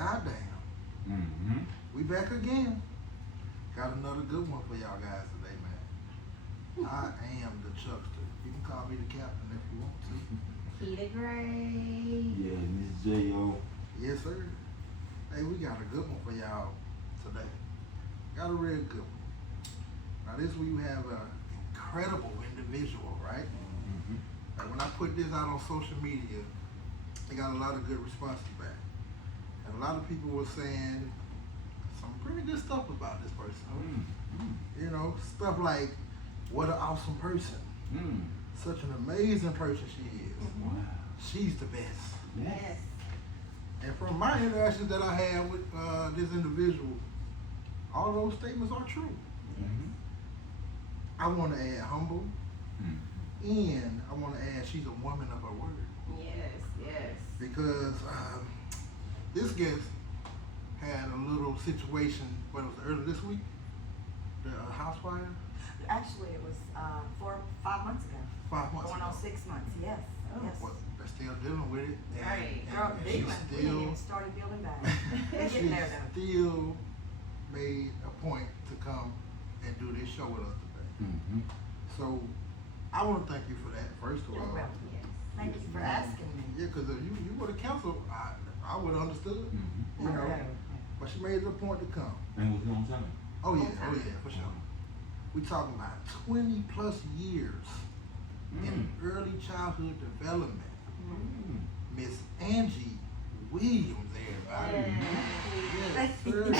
Goddamn. We back again. Got another good one for y'all guys today, man. I am the Chuckster. You can call me the captain if you want to. Keita Gray. Yeah, Miss J.O. Yes, sir. Hey, we got a good one for y'all today. Got a real good one. Now, this week we have an incredible individual, right? Like when I put this out on social media, I got a lot of good responses back. And a lot of people were saying some pretty good stuff about this person. You know, stuff like, what an awesome person. Such an amazing person she is. Wow. She's the best. Yes. And from my interactions that I had with this individual, all those statements are true. I want to add humble, and I want to add she's a woman of her word. Yes, yes. Because this guest had a little situation, what was it, earlier this week? The house fire? Actually, it was 5 months ago. 5 months Going ago. on 6 months, yes. Yes. Well, they're still dealing with it. And, Right. Girl, and building. We didn't still, even started building back. We're she getting there though. still made a point to come and do this show with us today. So I want to thank you for that, first of You're all. welcome. Yes. Thank you for asking me. Yeah, because if you would have canceled, I would have understood. You know, Okay. but she made it a point to come. And was on time. Oh yeah, for sure. We talking about 20 plus years in early childhood development. Miss Angie Williams, everybody. Yes, sir.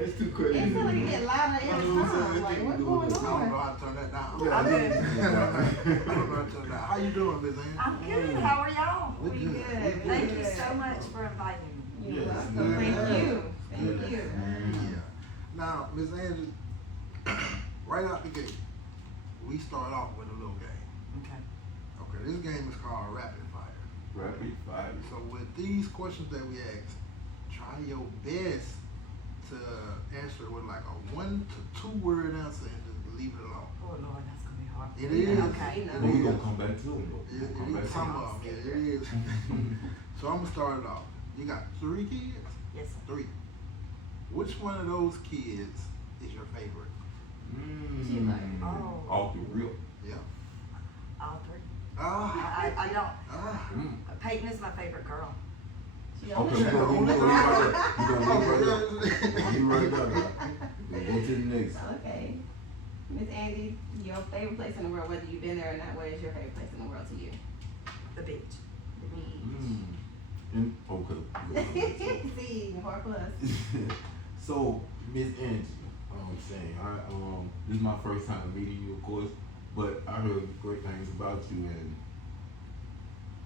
It's too crazy. It's like you get louder every time. Like, what's going I don't know on? how to turn that down. Yeah. I don't know how to turn that down. How you doing, Miss Angie? I'm good. How are y'all? We're We good. good. Thank you so much for inviting me. You're Yes. welcome. Thank you. Thank Yes. you. Yeah. Now, Miss Angie, right out the gate, we start off with a little game. Okay. Okay, this game is called Rapid Fire. Rapid fire. So with these questions that we ask, try your best to answer with like a 1 to 2 word answer and just leave it alone. Oh Lord, that's gonna be hard. It is. Okay. You But know. we gonna come back to it though. It, We'll come it back is to some it. of them. Yeah, it is. So I'm gonna start it off. You got 3 kids? Yes, sir. 3. Which one of those kids is your favorite? She like, Oh. Off the real. Yeah. All 3. Ah. I don't. Ah. Peyton is my favorite girl. she Okay, only you gonna leave right there. You gonna leave right there. Okay. You right there. We'll go to the next. Okay. Miss Angie, your favorite place in the world, whether you've been there or not, what is your favorite place in the world to you? The beach. The beach. Okay. See, more plus. So, Miss Angie, I'm saying, this is my first time meeting you, of course, but I heard great things about you, and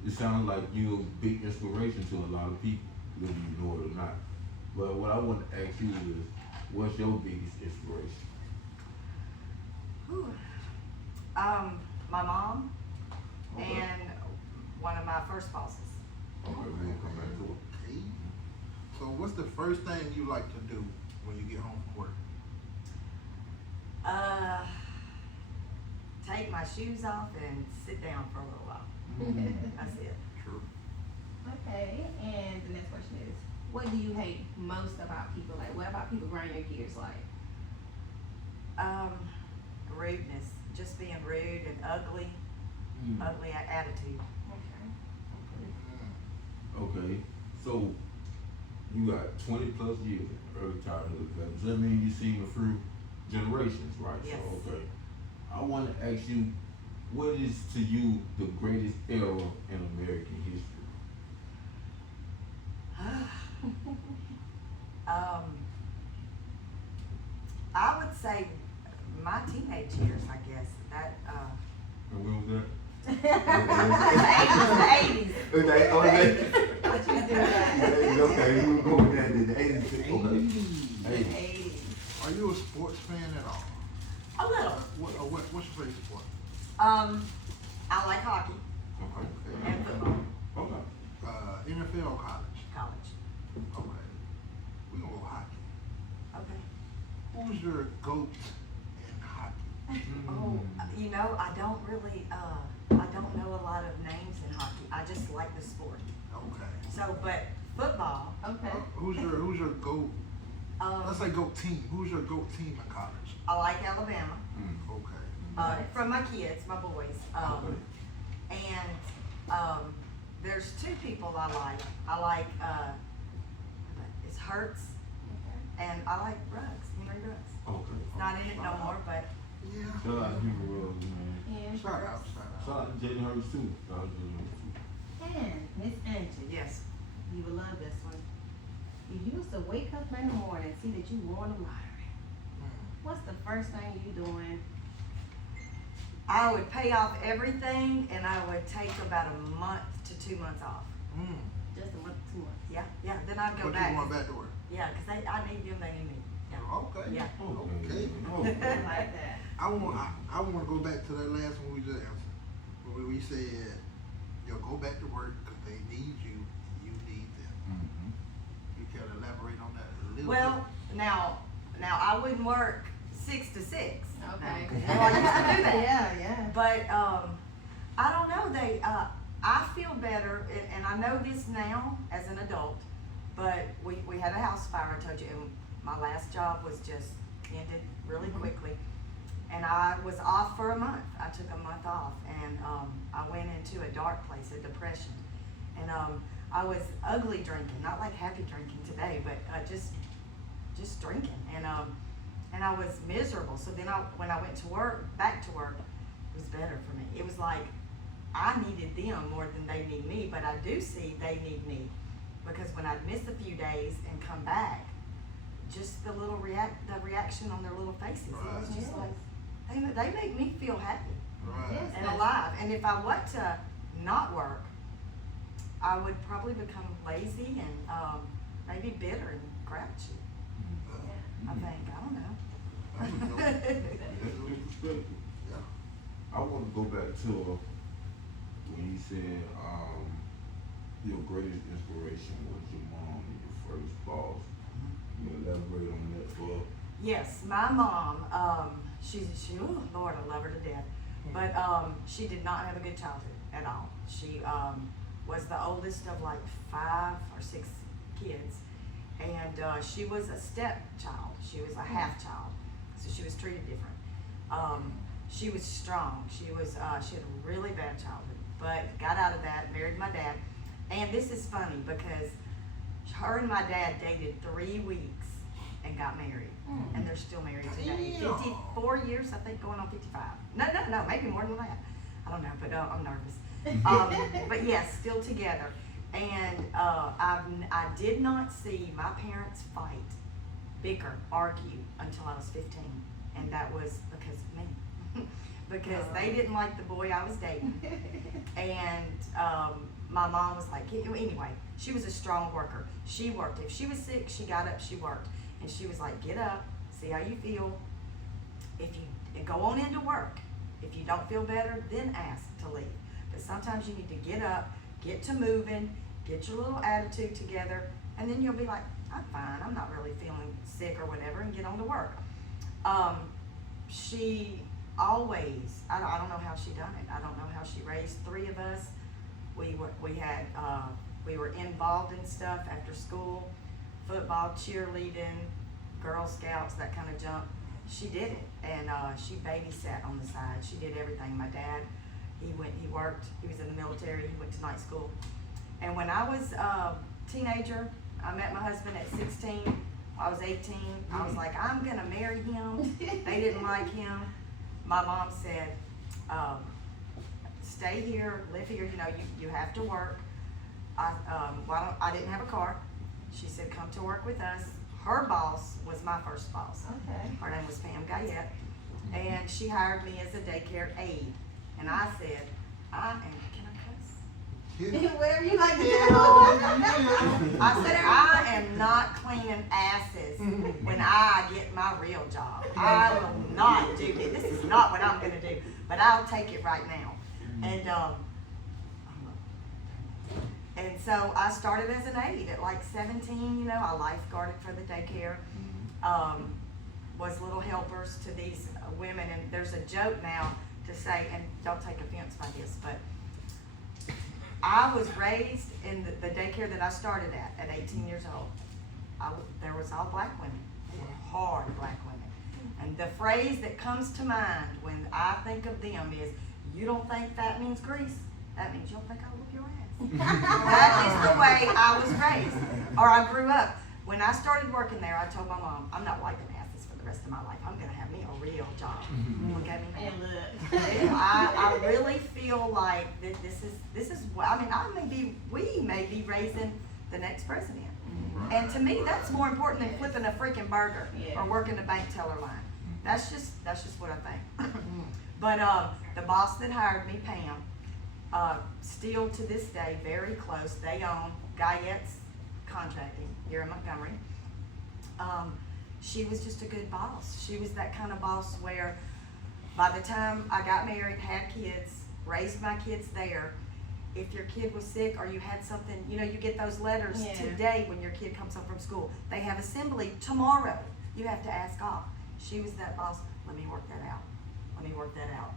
it sounds like you're a big inspiration to a lot of people, whether you know it or not. But what I want to ask you is, what's your biggest inspiration? Whew. My mom Okay. and one of my first bosses. Okay, we'll come back to it. Okay. So what's the first thing you like to do when you get home from work? Take my shoes off and sit down for a little while. That's it. True. Okay, and the next question is, what do you hate most about people? Like, what about people grind your gears like? Rudeness. Just being rude and ugly. Ugly attitude. Okay, so you got 20 plus years in early childhood development. Does that mean you've seen a few generations, right? Yes. So, okay. I want to ask you, what is to you the greatest era in American history? I would say my teenage years, I guess. That And when was that? the 80s. Okay, What you do that? okay, we were going there in the 80s. Okay. 80s. 80s. Are you a sports fan at all? A little. What's your favorite sport? I like hockey Okay. and football. Okay. NFL or college? College. Okay. We gonna go hockey. Okay. Who's your GOAT in hockey? Oh, you know, I don't really, I don't know a lot of names in hockey. I just like the sport. Okay. So, but football, Okay. Who's your GOAT? Let's say GOAT team. Who's your GOAT team in college? I like Alabama. Okay. From my kids, my boys. And there's two people I like. I like it's Hurts, and I like Ruggs, Henry Ruggs. Okay. Not in it no more, but Yeah. Shout out to Henry Ruggs, man. And Shout out. Shout out to Jaden Hurts too. Shout out to Jaden Hurts too. And Miss Angie, yes. you will love this one. You used to wake up in the morning and see that you won the lottery. What's the first thing you doing? I would pay off everything, and I would take about a month to 2 months off. Just a month, 2 months. Yeah, yeah. Then I'd go But back. you going back to work? Yeah, because I need them, they need me. Yeah. Okay. Yeah. Okay. I like that. I want to go back to that last one we just answered. Where we said, go back to work because they need you and you need them. You can elaborate on that a little Well, now I wouldn't work 6 to 6. Okay. Now, I used to do that. Yeah. But I don't know. I feel better, and I know this now as an adult. But we had a house fire, I told you, and my last job was just ended really quickly. And I was off for a month. I took a month off, and I went into a dark place, a depression. And I was ugly drinking, not like happy drinking today, but just drinking. And I was miserable. So then when I went to work, back to work, it was better for me. It was like I needed them more than they need me, but I do see they need me. Because when I'd miss a few days and come back, just the reaction on their little faces, it was just like, they make me feel happy Right. Yes. and alive. And if I want to not work, I would probably become lazy and maybe bitter and grouchy. I think, I don't know. I don't know. That's good perspective. Yeah. I want to go back to when you said your greatest inspiration was your mom and your first boss. Can you elaborate on that for? Yes, my mom, oh Lord, I love her to death. But she did not have a good childhood at all. She was the oldest of like 5 or 6 kids. And she was a stepchild. She was a half child. So she was treated different. She was strong. She had a really bad childhood, but got out of that, married my dad. And this is funny because her and my dad dated 3 weeks and got married. And they're still married today. Damn. 54 years, I think, going on 55. No, maybe more than that. I don't know, but I'm nervous. But yes, still together. And I did not see my parents fight, bicker, argue until I was 15. And that was because of me. Because they didn't like the boy I was dating. And my mom was like, anyway, she was a strong worker. She worked. If she was sick, she got up, she worked. And she was like, get up, see how you feel. If you go on into work, if you don't feel better, then ask to leave. But sometimes you need to get up, get to moving, get your little attitude together, and then you'll be like, I'm fine, I'm not really feeling sick or whatever, and get on to work. She always, I don't know how she done it. I don't know how she raised 3 of us. We were involved in stuff after school, football, cheerleading, Girl Scouts, that kind of junk. She did it, and she babysat on the side. She did everything. My dad, he worked, he was in the military, he went to night school. And when I was a teenager, I met my husband at 16. I was 18. I was like, I'm gonna marry him. They didn't like him. My mom said, stay here, live here, you have to work. I didn't have a car. She said, come to work with us. Her boss was my first boss. Okay. Her name was Pam Guyette. And she hired me as a daycare aide. And I said, can I cuss? Whatever you like to do. I said, I am not cleaning asses when I get my real job. I will not do it. This is not what I'm going to do. But I'll take it right now. And so I started as an aide at like 17, I lifeguarded for the daycare. Was little helpers to these women. And there's a joke now to say, and don't take offense by this, but I was raised in the daycare that I started at 18 years old, there was all black women, hard black women. And the phrase that comes to mind when I think of them is, you don't think that means grease? That means you don't think I'll whoop your ass. That is the way I was raised, or I grew up. When I started working there, I told my mom, I'm not wiping asses for the rest of my life. I'm gonna have me a real job. Look at me now. And look. I really feel like that this is I mean, we may be raising the next president. And to me, that's more important than flipping a freaking burger or working the bank teller line. That's just what I think. But the boss that hired me, Pam, still to this day very close. They own Guyette's Contracting here in Montgomery. She was just a good boss. She was that kind of boss where by the time I got married, had kids, raised my kids there, if your kid was sick or you had something, you get those letters today when your kid comes home from school. They have assembly tomorrow. You have to ask off. She was that boss. Let me work that out. Let me work that out.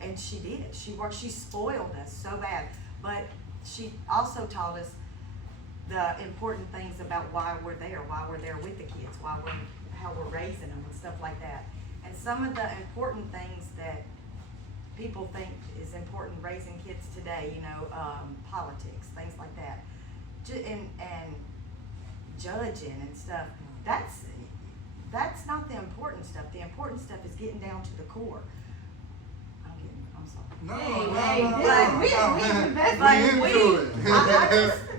And she did. She spoiled us so bad. But she also taught us the important things about why we're there with the kids, how we're raising them and stuff like that. And some of the important things that people think is important raising kids today, politics, things like that, and judging and stuff. That's not the important stuff. The important stuff is getting down to the core. I'm sorry.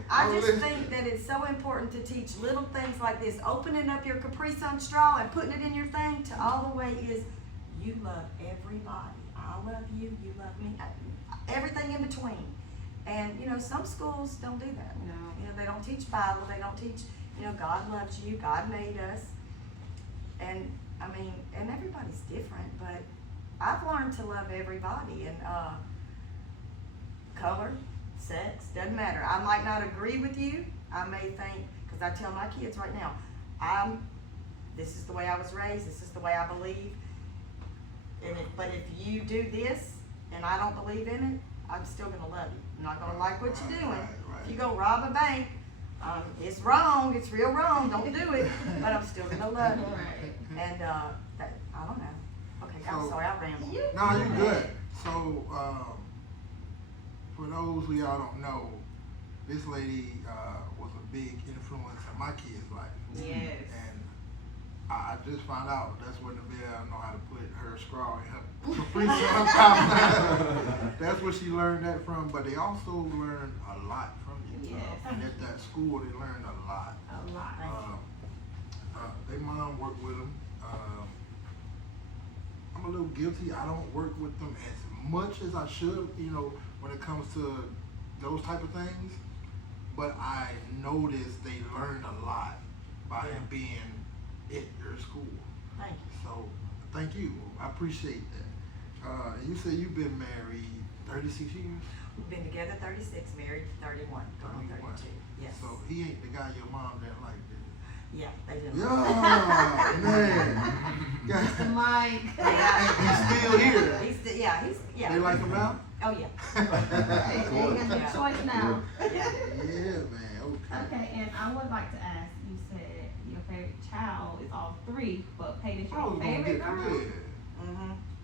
I just think that it's so important to teach little things like this. Opening up your Capri Sun straw and putting it in your thing to all the way is you love everybody. I love you, you love me, everything in between. And some schools don't do that. No. They don't teach Bible, they don't teach, God loves you, God made us. And and everybody's different, but I've learned to love everybody, and color, sex, doesn't matter. I might not agree with you. I may think, because I tell my kids right now, this is the way I was raised, this is the way I believe. But if you do this and I don't believe in it, I'm still gonna love you. I'm not gonna like what you're doing. Right. If you go rob a bank, it's wrong, it's real wrong, don't do it, but I'm still gonna love you. And I don't know. Okay, I'm sorry, I rambled. No, you're good. So, for those who y'all don't know, this lady was a big influence in my kid's life. Yes. And I just found out that's where Neville know how to put her straw in her Capri Sun top. That's where she learned that from. But they also learned a lot from you. Yes. And at that school, they learned a lot. A lot. Their mom worked with them. I'm a little guilty. I don't work with them as much as I should, when it comes to those type of things. But I noticed they learned a lot by being at their school. Thank you. So, thank you. I appreciate that. You said you've been married 36 years? We've been together 36, married 31, going on 32. Yes. So, he ain't the guy your mom didn't like, did he? Yeah, they do. Yeah, man. Mr. Mike. He's still here. He's They like him now? Oh yeah. Hey, they got no choice now. Yeah, man. Okay. Okay, and I would like to ask, you said your favorite child is all three, but Peyton's I was your gonna favorite get girl? to that.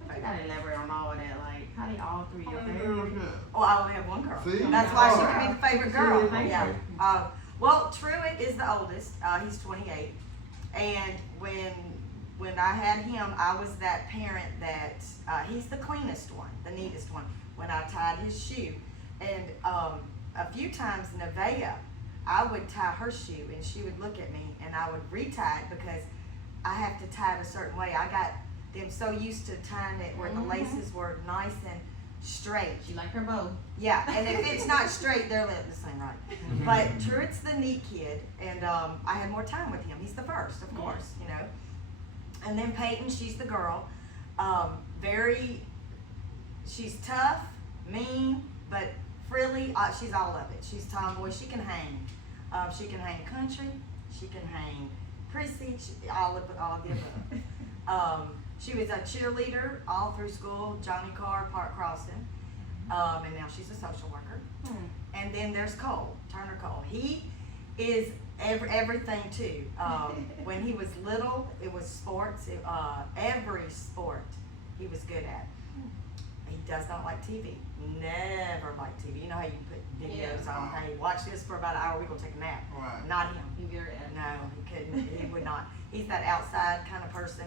But you gotta elaborate on all of that, like, how they all three your Yeah. favorite? Oh, I only have one girl. See? That's why she can be the favorite girl. Okay. Yeah. Well, Truett is the oldest. He's 28, and when I had him, I was that parent that he's the cleanest one, the neatest one. When I tied his shoe, and a few times Nevaeh, I would tie her shoe, and she would look at me, and I would retie it because I have to tie it a certain way. I got them so used to tying it where the laces were nice and straight. She like her bow. Yeah, and if it's not straight, they're letting the same right. But Truett's the neat kid, and I had more time with him. He's the first, of course, And then Peyton, she's the girl. She's tough, mean, but frilly. She's all of it. She's tomboy. She can hang. She can hang country. She can hang prissy. All of the above. She was a cheerleader all through school. Johnny Carr, Park Crossing. and now she's a social worker. And then there's Cole, Turner Cole. He is everything too. When he was little, it was sports. Every sport he was good at. He does not like TV. Never liked TV. You know how you put videos on, hey, watch this for about an hour, we're going to take a nap. Right. Not him. No. No, he couldn't. He would not. He's that outside kind of person.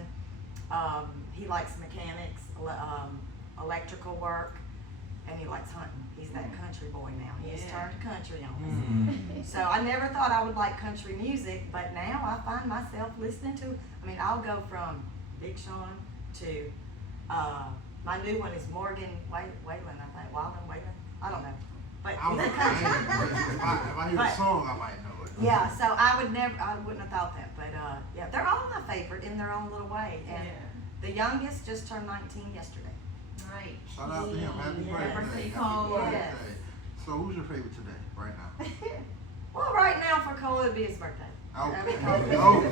He likes mechanics, electrical work, and he likes hunting. He's that country boy now. He has turned country on us. So I never thought I would like country music, but now I find myself listening to, I'll go from Big Sean to, my new one is Morgan Whalen, I think. Whalen? I don't know. But I he's a don't country. if I hear the song, I might know it. Yeah, so I wouldn't have thought that, but yeah, they're all my favorite in their own little way. And the youngest just turned 19 yesterday. Right. Shout out to him. Happy birthday. Birthday, Happy Cole. birthday. Yes. So who's your favorite today, right now? Well, right now for Cole, it'd be his birthday. Okay. I'm Okay. gonna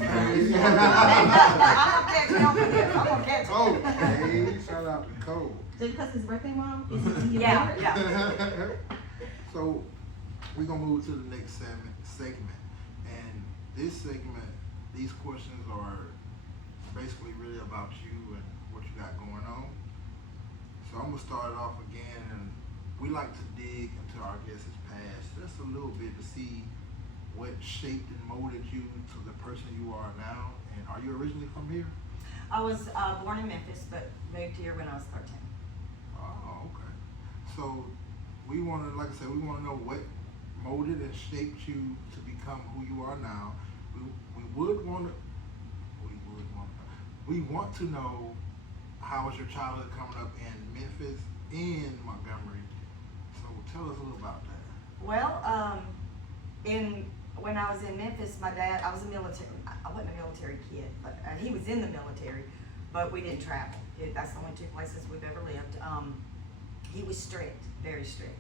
catch him for this. I'm gonna catch him. Okay. Shout out to Cole. Just because his birthday, Mom? Is he your Yeah, favorite? yeah. So we're gonna move to the next segment, and this segment, these questions are basically really about you and what you got going on. So I'm gonna start it off again, and we like to dig into our guests' past just a little bit to see what shaped and molded you to the person you are now. And are you originally from here? I was born in Memphis, but moved here when I was 13. Oh, okay. So we want to, like I said, we want to know what molded and shaped you to become who you are now. We want to know how was your childhood coming up in Memphis and Montgomery. So tell us a little about that. Well, when I was in Memphis, my dad, I wasn't a military kid, but he was in the military, but we didn't travel. That's the only two places we've ever lived. He was strict, very strict.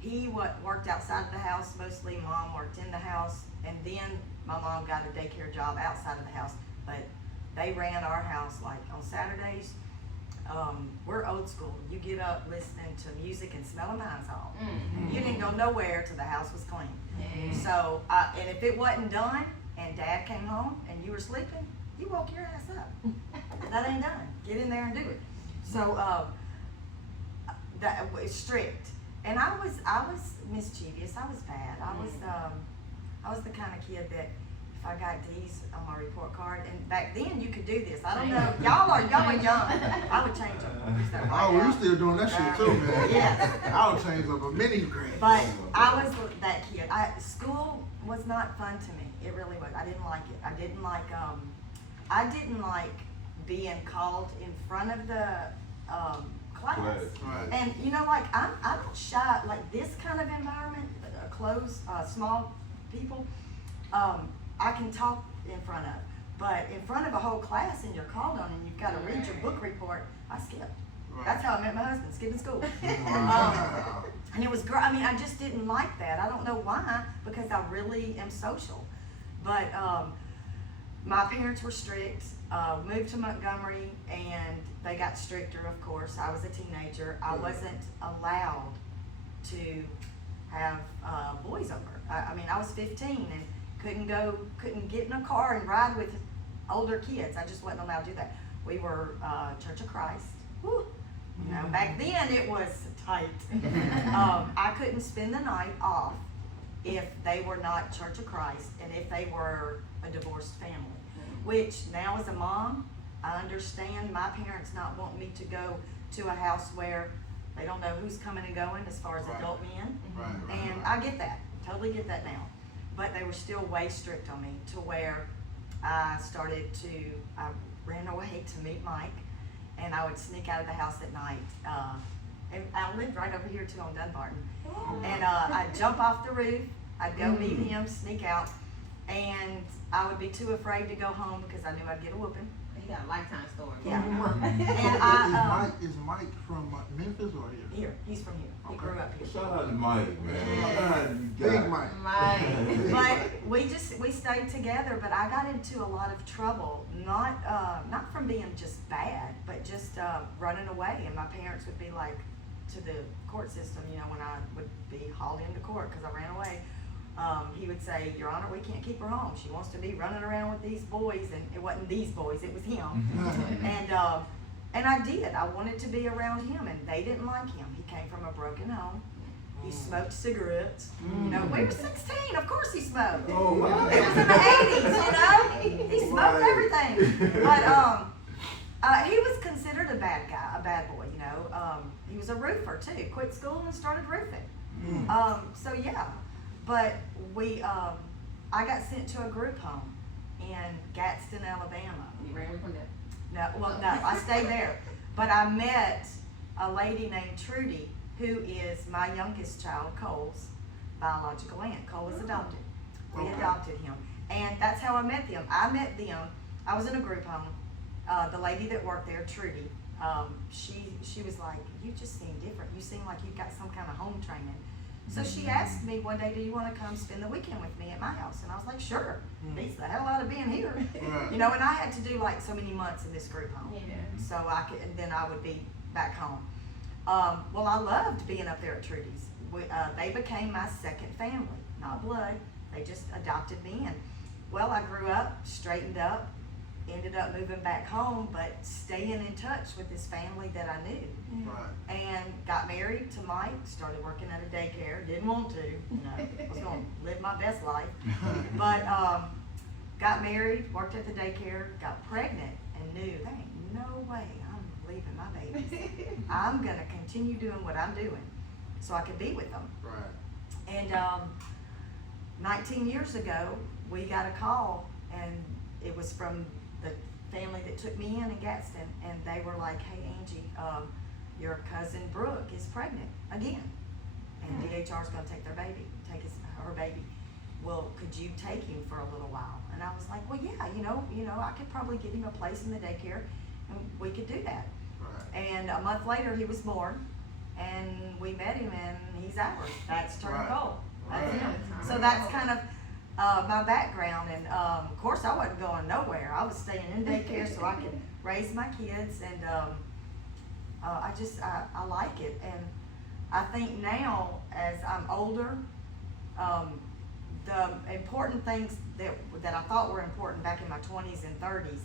He worked outside of the house mostly. Mom worked in the house, and then my mom got a daycare job outside of the house. But they ran our house like on Saturdays. We're old school. You get up listening to music and smelling mine salt. You didn't go nowhere till the house was clean. So, and if it wasn't done, and Dad came home and you were sleeping, you woke your ass up. That ain't done. Get in there and do it. So that was strict. And I was mischievous. I was bad. I was the kind of kid that if I got D's on my report card, and back then you could do this. I don't know. Y'all are young. I would change them. Oh, we still doing that shit too, man. Yes. I'll change up a mini grade. But I was that kid. School was not fun to me. It really was. I didn't like it. I didn't like being called in front of the class. Right. And like I'm not shy. Like this kind of environment, closed, small people, I can talk in front of. But in front of a whole class and you're called on and you've got to read your book report, I skipped. Right. That's how I met my husband, skipping school. Wow. And it was great. I just didn't like that. I don't know why, because I really am social. But my parents were strict. Moved to Montgomery, and they got stricter, of course. I was a teenager. I wasn't allowed to have boys over. I was 15 and couldn't get in a car and ride with older kids. I just wasn't allowed to do that. We were Church of Christ. Woo. Back then it was tight. I couldn't spend the night off if they were not Church of Christ and if they were a divorced family. Which now as a mom, I understand my parents not wanting me to go to a house where they don't know who's coming and going as far as adult men. Right. And I get that, totally get that now. But they were still way strict on me to where I ran away to meet Mike, and I would sneak out of the house at night. And I lived right over here too on Dunbarton. And I'd jump off the roof, I'd go meet him, sneak out, and I would be too afraid to go home because I knew I'd get a whooping. got a lifetime story. Yeah. And And Is Mike from Memphis or here? here, he's from here. He grew up here. Shout out to Mike, man. Big Mike. But we stayed together, but I got into a lot of trouble, not from being just bad, but just running away. And my parents would be like, to the court system, you know, when I would be hauled into court because I ran away, he would say, Your Honor, we can't keep her home. She wants to be running around with these boys, and it wasn't these boys, it was him. And I did. I wanted to be around him, and they didn't like him. He came from a broken home. He smoked cigarettes. You know, we were 16. Of course he smoked. Oh, wow. It was in the 80s, you know. He smoked everything. But he was considered a bad guy, a bad boy, you know. He was a roofer, too. Quit school and started roofing. So, yeah. But I got sent to a group home in Gadsden, Alabama. You ran from that? No, I stayed there. But I met a lady named Trudy, who is my youngest child, Cole's biological aunt. Cole was adopted. We adopted him. And that's how I met them. I was in a group home. The lady that worked there, Trudy, she was like, you just seem different. You seem like you've got some kind of home training. So she asked me one day, do you want to come spend the weekend with me at my house? And I was like, sure. Beats the hell out of being here. You know, and I had to do like so many months in this group home. Yeah. So and then I would be back home. Well, I loved being up there at Trudy's. They became my second family, not blood. They just adopted me. And well, I grew up, straightened up, ended up moving back home, but staying in touch with this family that I knew. And got married to Mike, started working at a daycare. Didn't want to, you know, I was going to live my best life. But got married, worked at the daycare, got pregnant, and knew, there ain't no way I'm leaving my babies. I'm going to continue doing what I'm doing so I could be with them. And 19 years ago, we got a call, and it was from the family that took me in Gadsden, and they were like, hey, Angie, your cousin Brooke is pregnant again, and DHR's going to take her baby. Well, could you take him for a little while? And I was like, well, yeah, you know, I could probably get him a place in the daycare, and we could do that. And a month later, he was born, and we met him, and he's ours. That's Turner Cole. That's him. So that's kind of my background, and of course, I wasn't going nowhere. I was staying in daycare so I could raise my kids, and I like it. And I think now, as I'm older, the important things that I thought were important back in my 20s and 30s,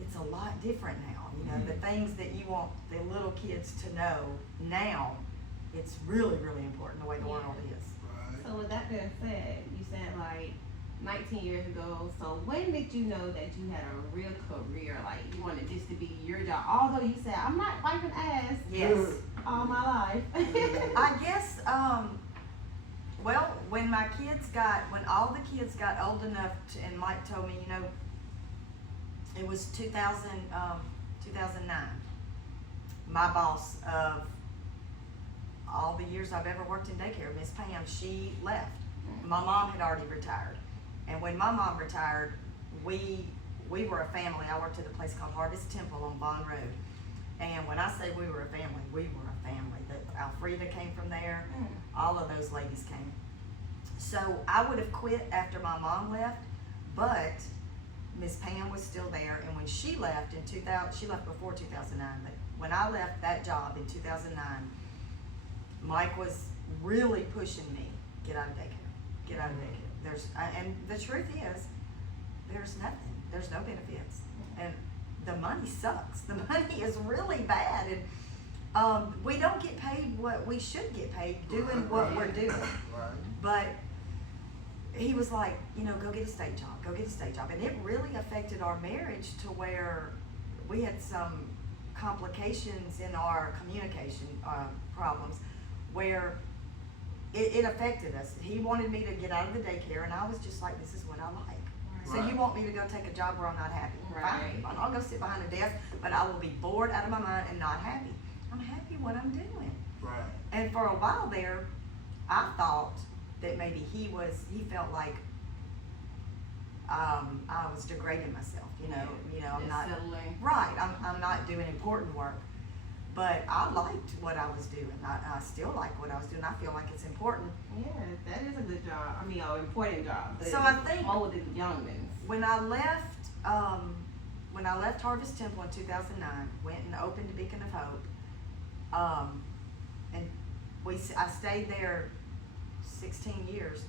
it's a lot different now. You know, the things that you want the little kids to know now, it's really, really important the way the world is. So with that being said, you said like 19 years ago, so when did you know that you had a real career, like you wanted this to be your job? Although you said, I'm not wiping ass all my life. I guess, well, when all the kids got old enough and Mike told me, you know, it was 2009, my boss of all the years I've ever worked in daycare, Miss Pam, she left. My mom had already retired. And when my mom retired, we were a family. I worked at a place called Harvest Temple on Bond Road. And when I say we were a family, we were a family. Alfreda came from there. All of those ladies came. So I would have quit after my mom left, but Miss Pam was still there. And when she left in 2000, she left before 2009, but when I left that job in 2009, Mike was really pushing me, get out of daycare, get out of daycare. And the truth is, there's nothing. There's no benefits. And the money sucks. The money is really bad. And we don't get paid what we should get paid doing what we're doing. But he was like, you know, go get a state job, go get a state job. And it really affected our marriage to where we had some complications in our communication problems, where it affected us. He wanted me to get out of the daycare, and I was just like, this is what I like. So you want me to go take a job where I'm not happy? Fine. I'll go sit behind a desk, but I will be bored out of my mind and not happy. I'm happy what I'm doing. And for a while there, I thought that maybe he felt like I was degrading myself, I'm Just not, settling. right, I'm not doing important work. But I liked what I was doing. I still like what I was doing. I feel like it's important. Yeah, that is a good job. I mean, an important job. But So I think molding young men. when I left Harvest Temple in 2009, went and opened a Beacon of Hope, and I stayed there 16 years.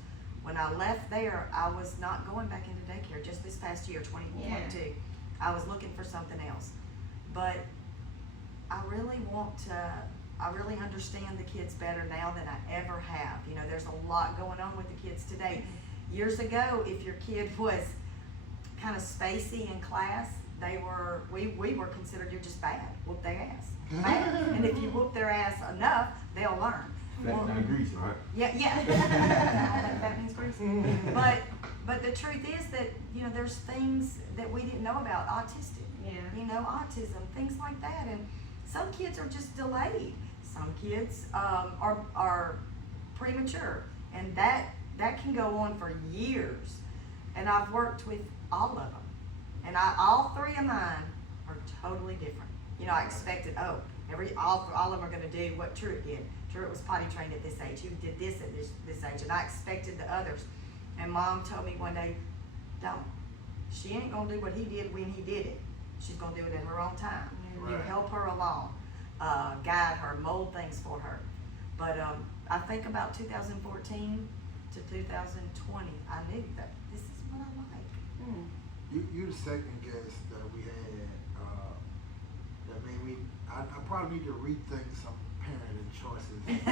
When I left there, I was not going back into daycare. Just this past year, 2022, I was looking for something else. But I really understand the kids better now than I ever have. There's a lot going on with the kids today. Years ago, if your kid was kind of spacey in class, we were considered you're just bad. Whoop their ass. Bad. And if you whoop their ass enough, they'll learn. Fat not grease, right? Yeah. That means grease. But the truth is that there's things that we didn't know about. Autistic. Yeah. Autism, things like that. And some kids are just delayed. Some kids are premature, and that can go on for years. And I've worked with all of them, and all three of mine are totally different. I expected all of them are going to do what Truett did. Truett was potty trained at this age. He did this at this age, and I expected the others. And Mom told me one day, "Don't. She ain't going to do what he did when he did it. She's going to do it in her own time. You help her along, guide her, mold things for her." But I think about 2014 to 2020, I knew that this is what I like. You're the second guest that we had that made me. I probably need to rethink some parenting choices. I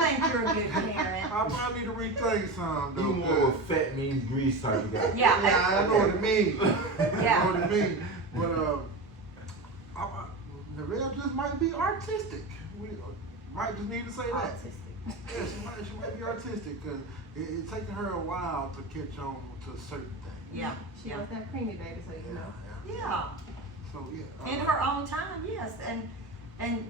think you're a good parent. I probably need to rethink some though. You more fat means grease type of guy. Yeah. Yeah, I know what it means. Yeah. I know what it means. But Narelle just might be artistic. We might just need to say that. Autistic. Yeah, she might be artistic because it's taking her a while to catch on to certain things. Yeah. She loves that creamy baby, so you know. Yeah. So yeah. In her own time, yes. And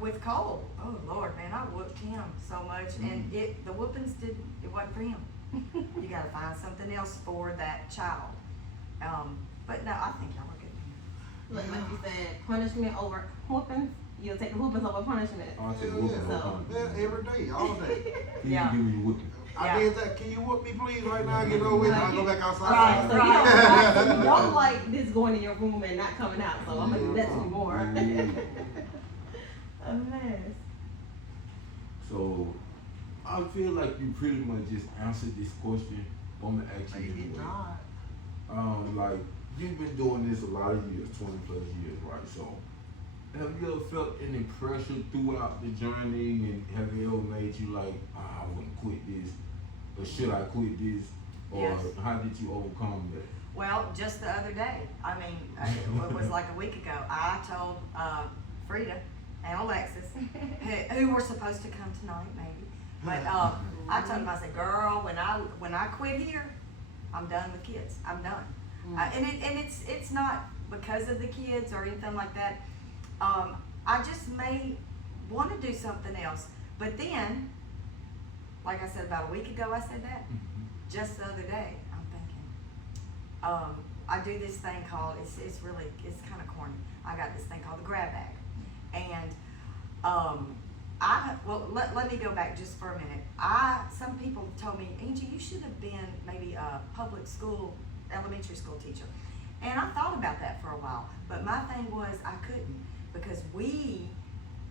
with Cole, oh Lord, man, I whooped him so much, and the whoopings it wasn't for him. You got to find something else for that child. But no, I think y'all are good. Like you said, punishment over whoopings. You'll take the whoopings over punishment. I'll take Yeah, whooping so- no punishment. Yeah, every day, all day. Yeah. You give me whooping. I Yeah. did that. Can you whoop me, please, right now? Get over with. And I'll go back outside. Right, So you don't like this going in your room and not coming out. So I'm gonna do that to you more. A mess. So I feel like you pretty much just answered this question. I'm gonna ask you Maybe anyway. not. Like you've been doing this a lot of years, 20 plus years, right? So have you ever felt any pressure throughout the journey, and have it ever made you like, I wouldn't quit this, or should I quit this, or Yes. how did you overcome that? Well, just the other day, I mean, it was like a week ago, I told Frida and Alexis, who were supposed to come tonight maybe, but I told them, I said, girl, when I quit here, I'm done with kids. I'm done. And it's not because of the kids or anything like that. I just may want to do something else. But then, like I said, about a week ago I said that. Just the other day, I'm thinking, I do this thing called, it's kind of corny. I got this thing called the grab bag. And let me go back just for a minute. Some people told me, Angie, you should have been maybe a public school, elementary school teacher. And I thought about that for a while. But my thing was I couldn't, because we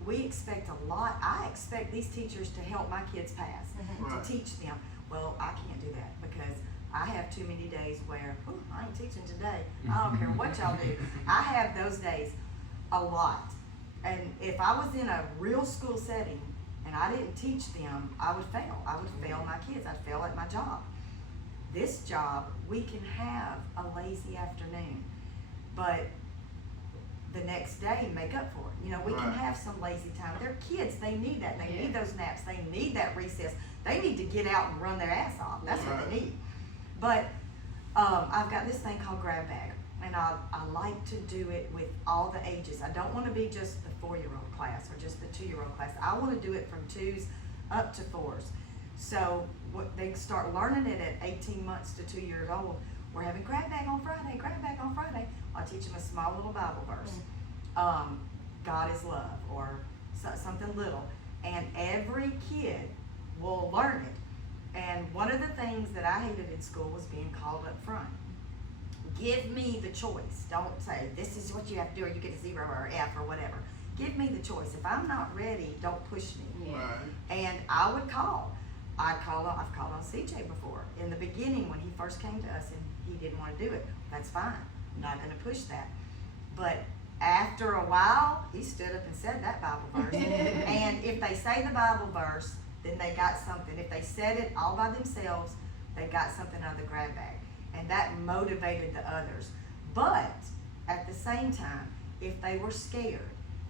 expect a lot. I expect these teachers to help my kids pass, Right. to teach them. Well, I can't do that because I have too many days where I ain't teaching today. I don't care what y'all do. I have those days a lot. And if I was in a real school setting and I didn't teach them, I would fail. I would fail my kids. I'd fail at my job. This job, we can have a lazy afternoon, but the next day make up for it. We can Right. have some lazy time. They're kids. They need that. They need those naps. They need that recess. They need to get out and run their ass off. That's what they need. But I've got this thing called grab bag, and I like to do it with all the ages. I don't want to be just the 4-year-old class or just the 2-year-old class. I want to do it from 2s up to 4s. So what they start learning it at 18 months to 2 years old. We're having grab bag on Friday, grab bag on Friday. I'll teach them a small little Bible verse. God is love, or something little. And every kid will learn it. And one of the things that I hated in school was being called up front. Give me the choice. Don't say, this is what you have to do, or you get a 0 or an F or whatever. Give me the choice. If I'm not ready, don't push me. Right. And I would call. I've called on CJ before. In the beginning, when he first came to us and he didn't want to do it, that's fine. I'm not going to push that. But after a while, he stood up and said that Bible verse. And if they say the Bible verse, then they got something. If they said it all by themselves, they got something out of the grab bag. And that motivated the others. But at the same time, if they were scared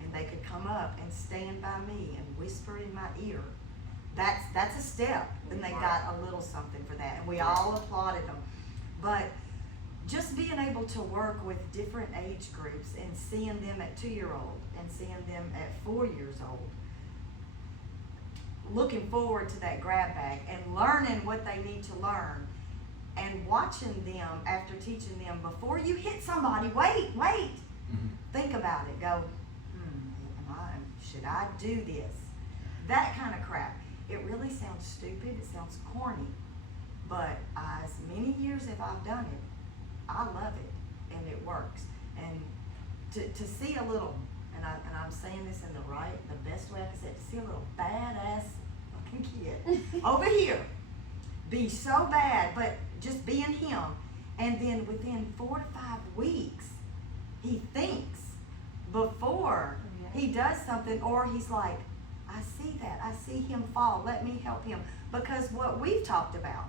and they could come up and stand by me and whisper in my ear, that's a step. Then they got a little something for that. And we all applauded them. But just being able to work with different age groups and seeing them at 2-year-old and seeing them at 4 years old, looking forward to that grab bag and learning what they need to learn, and watching them after teaching them, before you hit somebody, wait, think about it, go, should I do this? That kind of crap. It really sounds stupid, it sounds corny, but as many years as I've done it, I love it, and it works. And to see a little, and I'm saying this in the best way I can say it, to see a little badass fucking kid over here be so bad, but just being him, and then within 4 to 5 weeks, he thinks before he does something, or he's like, I see that, I see him fall, let me help him. Because what we've talked about,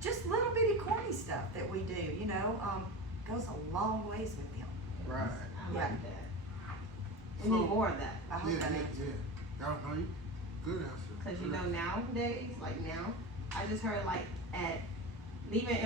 just little bitty corny stuff that we do, goes a long ways with them. Right. I like that. We So- need more of that. I hope Yeah, that yeah, answers. yeah. Y'all know you. Good answer. Because Good answer. nowadays, like now, I just heard like at leaving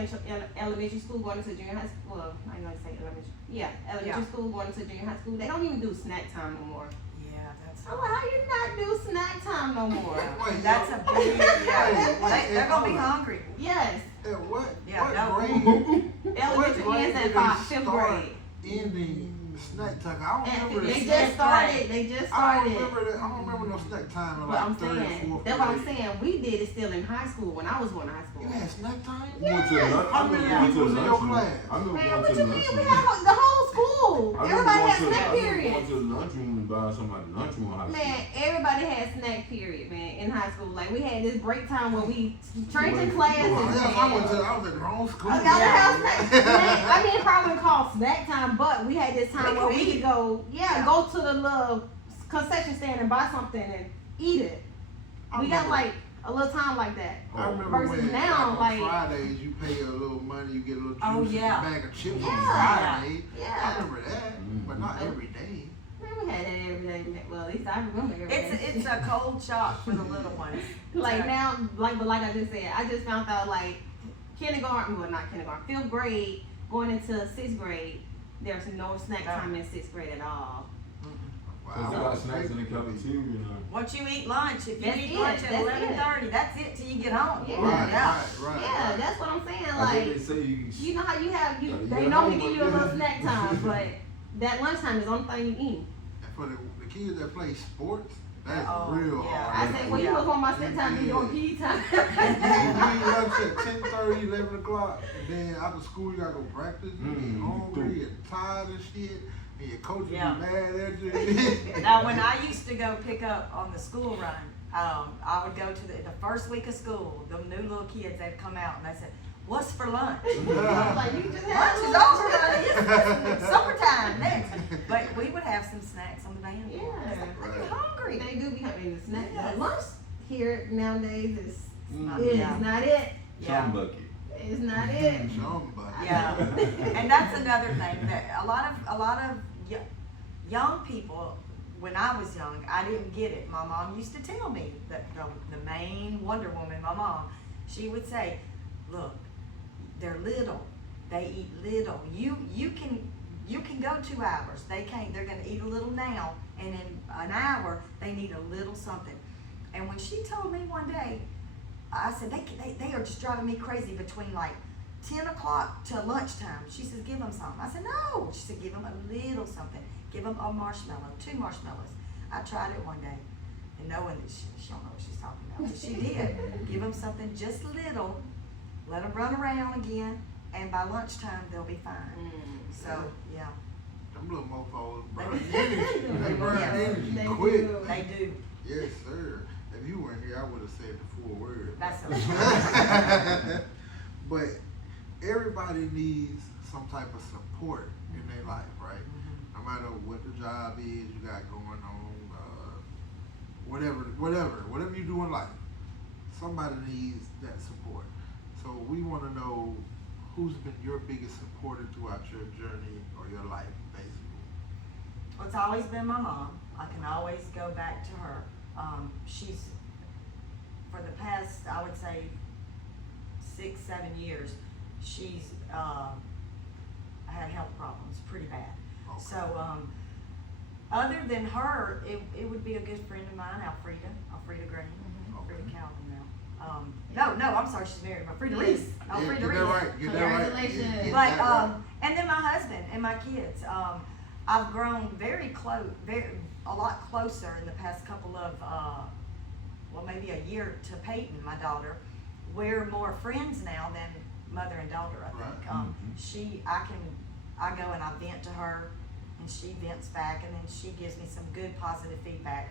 elementary school, going into junior high school, well, I know I say elementary. Yeah, elementary Yeah. school, going into junior high school, they don't even do snack time no more. Yeah, that's. I'm like, how you not do snack time no more? Wait, That's a big, they're gonna be hold on. hungry. Yes, At what? Yeah, what no. grade? elementary grade ends did at they 5th start grade. Ending snack time. I don't And remember they the just snack. started. They just I don't started. remember that. I don't remember no snack time in But I'm like third or saying, fourth that's what I'm grade. saying. We did it still in high school when I was going to high school. You had snack time? We went to the lunch. How many people was in your class? I remember Man, going what to you the mean? We lunchroom. had the whole school. I remember Everybody going had to- snack I remember period. going to the lunchroom and buying somebody lunchroom in high school. Man, everybody had snack period, man, in high school. Like we had this break time where we changing classes. Well, yeah, I was and- at the wrong school. I got to have snack. Man, I mean, probably called snack time, but we had this time We where could we could eat. go, go to the little concession stand and buy something and eat it. I We got remember- like a little time like that. I remember versus when now, on like- Fridays you pay a little money, you get a little juice, Oh, yeah. a bag of chips Yeah. on Friday. I Yeah. remember that, but not every day. Man, we had that every day. Man. Well, at least I remember every day. It's a cold shock for the little ones. Like Yeah. now, but like I just said, I just found out like kindergarten, well not kindergarten, 5th grade, going into 6th grade, there's no snack time in 6th grade at all. Because they got snacks in the cafeteria now. Once you eat lunch, if you That's eat it, lunch at that's 11:30, that's it till you get home. Yeah. Right, Yeah. right. Yeah, that's what I'm saying. I think Like, they say you know how you have Yeah, they yeah, normally no, give you a but- little snack time, but that lunchtime is the only thing you eat. And for the kids that play sports, that's Oh, real yeah. hard. I said, well, you was on my snack time, you doing PE time. You eat lunch at 10:30, 11 o'clock, and then after school you gotta go practice. You get hungry and tired and shit, and your coach Yeah. be mad at you. Now, when I used to go pick up on the school run, I would go to the first week of school. The new little kids, they'd come out and they said, "What's for lunch?" I was like, you just had Lunch is over, honey. It's summertime next. But we would have some snacks on the van. Yeah. We're hungry. They do be having the snack. Yes. Lunch here nowadays is Yeah. not it. Chum bucket. It's not it. Somebody. Yeah, and that's another thing that a lot of young people. When I was young, I didn't get it. My mom used to tell me that the main Wonder Woman, my mom, she would say, "Look, they're little. They eat little. You can go 2 hours. They can't. They're gonna eat a little now, and in an hour they need a little something." And when she told me one day, I said, they are just driving me crazy between like 10 o'clock to lunchtime. She says, give them something. I said, no. She said, give them a little something. Give them a marshmallow, 2 marshmallows. I tried it one day, and knowing that she don't know what she's talking about, but she did. Give them something just little, let them run around again, and by lunchtime they'll be fine. So, yeah. Them little mofos burn energy. They burn energy They quick. do. They do. Yes, sir. If you weren't here, I would have said the full word. That's okay. But everybody needs some type of support in their life, right? No matter what the job is you got going on, whatever you do in life, somebody needs that support. So we want to know who's been your biggest supporter throughout your journey or your life, basically. Well, it's always been my mom. I can always go back to her. She's, for the past, I would say, 6-7 years, she's had health problems pretty bad. Okay. So, other than her, it would be a good friend of mine, Alfreda Green, Alfreda Calvin now. No, I'm sorry, she's married. Alfreda Reese. Alfreda Get Reese. that right. Get that right. Congratulations. Get But that right. and then my husband and my kids. I've grown very close, a lot closer in the past couple of, maybe a year to Peyton, my daughter. We're more friends now than mother and daughter, I think. Right. I go and I vent to her, and she vents back, and then she gives me some good positive feedback.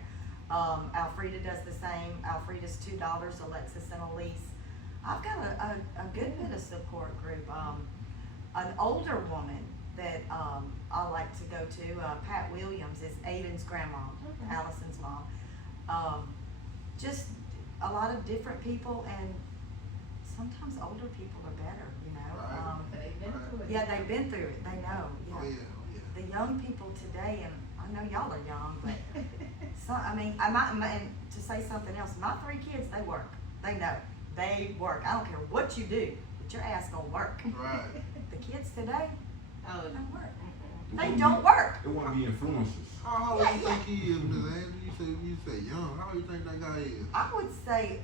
Alfreda does the same. Alfreda's 2 daughters, Alexis and Elise. I've got a good bit of support group. An older woman that I like to go to, Pat Williams, is Aiden's grandma, Allison's mom. Just a lot of different people, and sometimes older people are better, you know. Right. They've been through it. Yeah, they've been through it. They know. Oh yeah, oh yeah. The young people today, and I know y'all are young, but and to say something else, my 3 kids, they work. They know. They work. I don't care what you do, but your ass gonna work. Right. The kids today, Oh, they don't work. It They wanna don't be- work. It want to be influencers. How old do you think he is, Miss Angie? You say young. How old do you think that guy is? I would say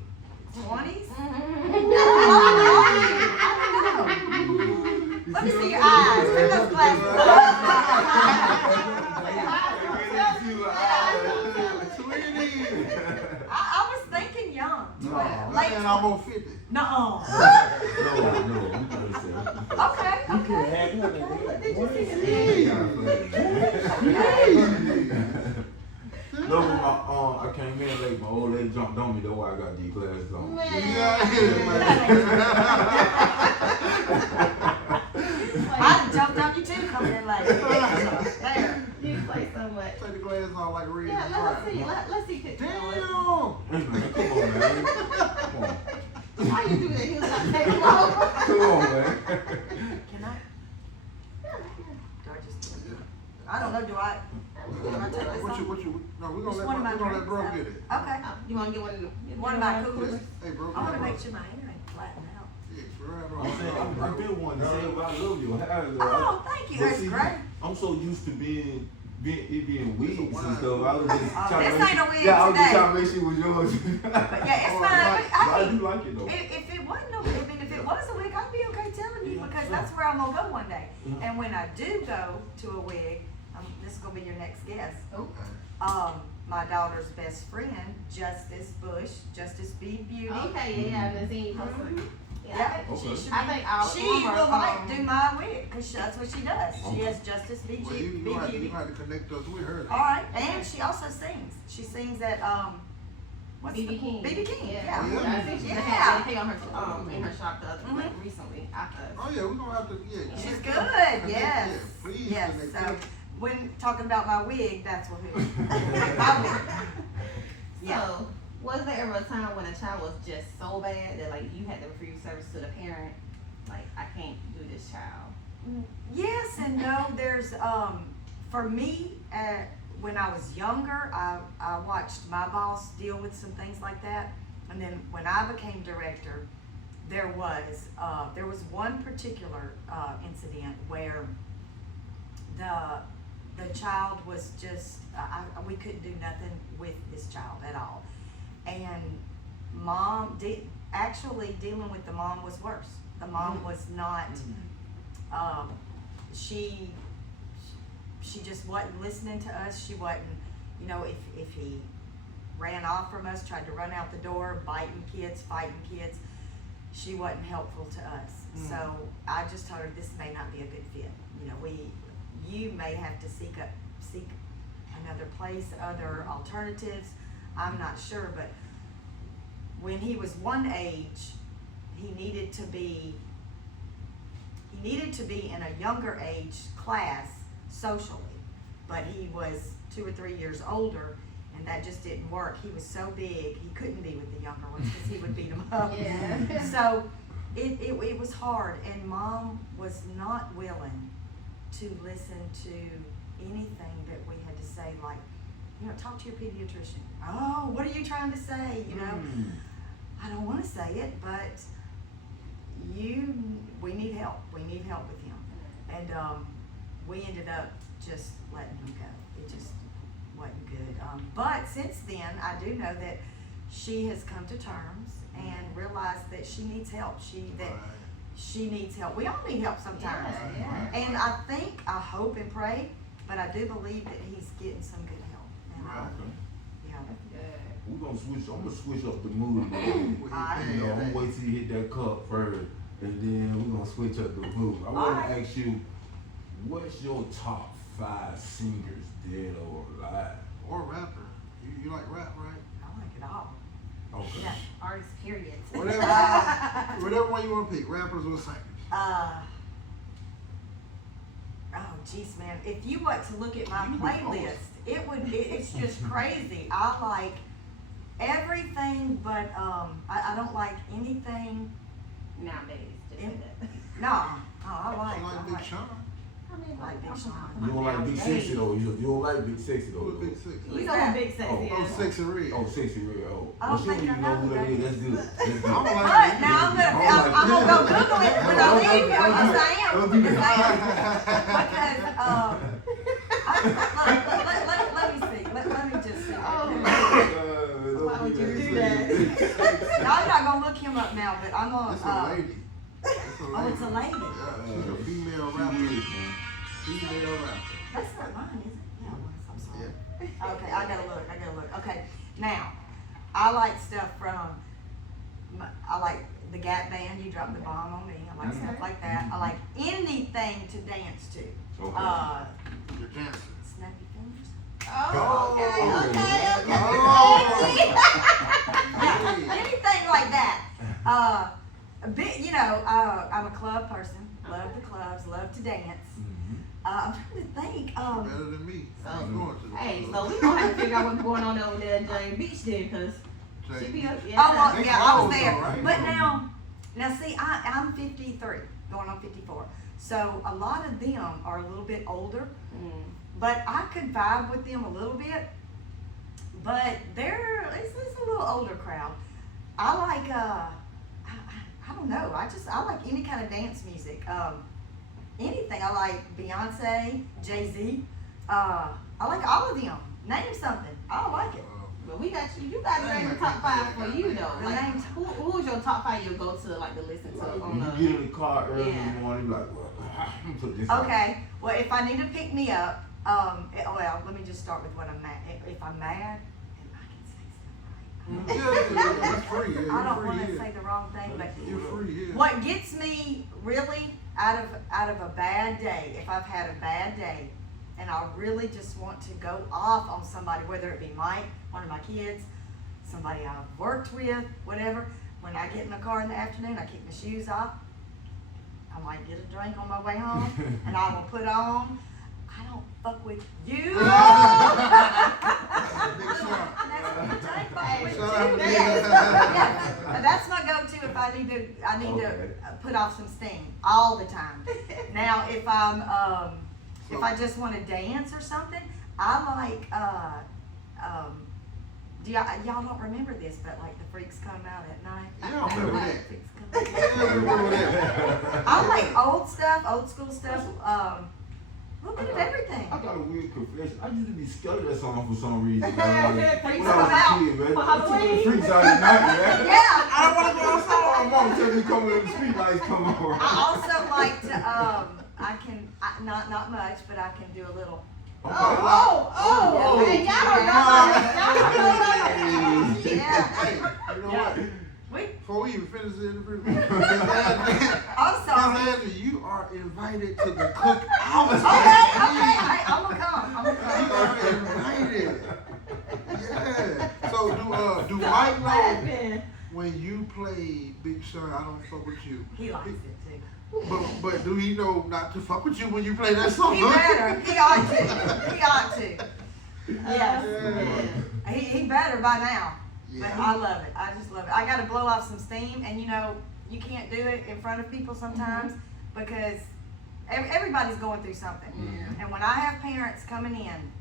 20s. Mhm. I don't know. Let me see your eyes. Turn those glasses on. I was thinking young. No, Late Man, almost 50. No. No, I'm trying to say. Okay. No, but I came in late. My old lady jumped on me. That's why I got these glasses on. Man. I jumped on you too coming in late. There. You play so much. Take the glasses off like red. Yeah, let's see. Let's see. Damn. Hey, man, come on, man. Come on. Why you do that? He was like, take him off. Come on, man. Can I? Do I just? I don't know. Do I? What you? No, we're Just gonna one of my let bro drinks. get it. Okay. You want to get One of my coolers. Hey, bro. I'm gonna make sure my hair ain't flattened out. Yeah, sure, bro. I'm saying, I've been wanting to say I love your hair. Oh, thank you. But That's see, great. I'm so used to being wigs and wine. stuff. I was just trying this to make ain't a wig yeah, I was just today. trying to make sure it was yours. But yeah, it's Oh, fine. right. But I do like it though. If it wasn't a wig, if it was a wig, I'd be okay telling you because that's where I'm gonna go one day. Yeah. And when I do go to a wig, this is gonna be your next guest. Okay. My daughter's best friend, Justice B Beauty. Okay, yeah, I've been seeing you post it. Yeah, Okay. she should I be- think our she former, will like do my wig because that's what she does. She Okay. has Justice B Well, you Beauty. have to connect us with her. All right, and she also sings. She sings at what's BB King. BB King. Yeah. Yeah. Yeah. I think she Yeah. had a on her in her shop the other Mhm. like recently after. Oh yeah, we're gonna have to. Yeah. She's connect good. us. Connect, Yes. Yeah, please Yes. connect So us. when talking about my wig, that's what it is. My wig. Yeah. So, was there ever a time when a child was just so bad that like you had to refuse service to the parent? Like, I can't do this child. Yes and no. There's for me when I was younger, I watched my boss deal with some things like that, and then when I became director, there was one particular incident where the child was just we couldn't do nothing with this child at all, and mom actually dealing with the mom was worse. The mom was not. She just wasn't listening to us. She wasn't, you know, if he ran off from us, tried to run out the door, biting kids, fighting kids, she wasn't helpful to us. So I just told her this may not be a good fit. You know, you may have to seek another place, other alternatives. I'm not sure, but when he was one age, he needed to be in a younger age class socially, but he was 2 or 3 years older, and that just didn't work. He was so big, he couldn't be with the younger ones because he would beat them up. Yeah. So it was hard, and Mom was not willing to listen to anything that we had to say, like, you know, talk to your pediatrician. Oh, what are you trying to say? You know, I don't want to say it, but we need help. We need help with him. And we ended up just letting him go. It just wasn't good. But since then, I do know that she has come to terms and realized that she needs help. She needs help. We all need help sometimes. Yeah. And I hope and pray, but I do believe that he's getting some good help. And, yeah. I'm gonna switch up the mood. Alright. You know, I'm gonna wait till you hit that cup first, and then we're gonna switch up the mood. I want to ask you, what's your top 5 singers, dead or alive? Or rapper. You like rap, right? I like it all. Okay. Yeah. Artist, period. Whatever one you want to pick, rappers or singers. Oh geez, man! If you want to look at my playlist, it's just crazy. I like everything, but I don't like anything. Nowadays, just In- that. No, I You like like Big Sean? I mean, like Big Sean. You don't like Big Sexy though. You don't like Big Sexy though. Who's Big Six? He's on Big Sexy. Oh, Sexy Red. Oh, Sexy Red. Oh, I don't well, she don't think I even know who know that who is. Let's do it. Let's do I don't it. like But it. now I'm gonna go Google it when I leave here. Yes, I am. Don't do Yes, I am. that. Because let me see. Let me just see. Why would you do that? I'm not gonna look him up now, but I'm gonna. It's a lady. Oh, it's a lady. Yeah, she's a female rapper. Female rapper. That's not mine, is it? Yeah, it was. I'm sorry. Okay, I gotta look. Okay, now I like stuff from. I like the Gap Band. You dropped the bomb on me. I like stuff like that. I like anything to dance to. Okay. You're dancing. Snappy fingers. Oh, okay. Yeah, anything like that. A bit, you know, I'm a club person. Love the clubs. Love to dance. I'm trying to think. Better than me. I was going to the Hey, club. so we gonna have to figure out what's going on over there at Jane Beach then, cause she be up. Oh, well, They yeah, I was closed there. though, right? But now see, I'm 53, going on 54. So a lot of them are a little bit older, but I could vibe with them a little bit. But it's a little older crowd. I like, I don't know. I like any kind of dance music. Anything. I like Beyonce, Jay-Z. I like all of them. Name something. I don't like it. But we got you. You got to name the top 5 for you though. The Like, names. who's your top 5 you go to like to listen to Like, on when the? you get in the car early in Yeah. the morning, you're like, well, I'm gonna put this on. Okay. Well, if I need to pick me up, well, let me just start with what I'm mad. If I'm mad, and I can say something right. Yeah, it's free. Yeah, I don't you're want free to here. say the wrong thing, but You're free here. what gets me really out of a bad day, if I've had a bad day, and I really just want to go off on somebody, whether it be Mike, one of my kids, somebody I've worked with, whatever. When I get in the car in the afternoon, I kick my shoes off. I might get a drink on my way home, and I will put on. I don't fuck with you. Big Sean. That's my go-to if I need to put off some steam all the time. Now, if I just want to dance or something, I like y'all don't remember this, but like the Freaks Come Out at Night. Yeah, I remember that. Freaks Come Out. Yeah, I remember that. I like old stuff, old school stuff. little bit of everything. I got a weird confession. I used to be scared of that song for some reason. Man. Freaks When I was a kid, man. For Halloween. Freaks out at night, man. Yeah. I don't want to go outside. My mom tell me come in the street lights come on. I also like to, not much, but I can do a little. Oh, and y'all don't know. Yeah. Hey, you know what? Before we even finish the interview, I'm sorry. Miss Angie, you are invited to the cookout. Okay, I'm gonna come. You are invited. Yeah. So do Mike know when you play Big Sean, I don't fuck with you? He likes it too. But do he know not to fuck with you when you play that song? He better. He ought to. Yes. Yeah. He better by now. Yeah. But I love it. I just love it. I got to blow off some steam, and you know, you can't do it in front of people sometimes because everybody's going through something. And when I have parents coming in,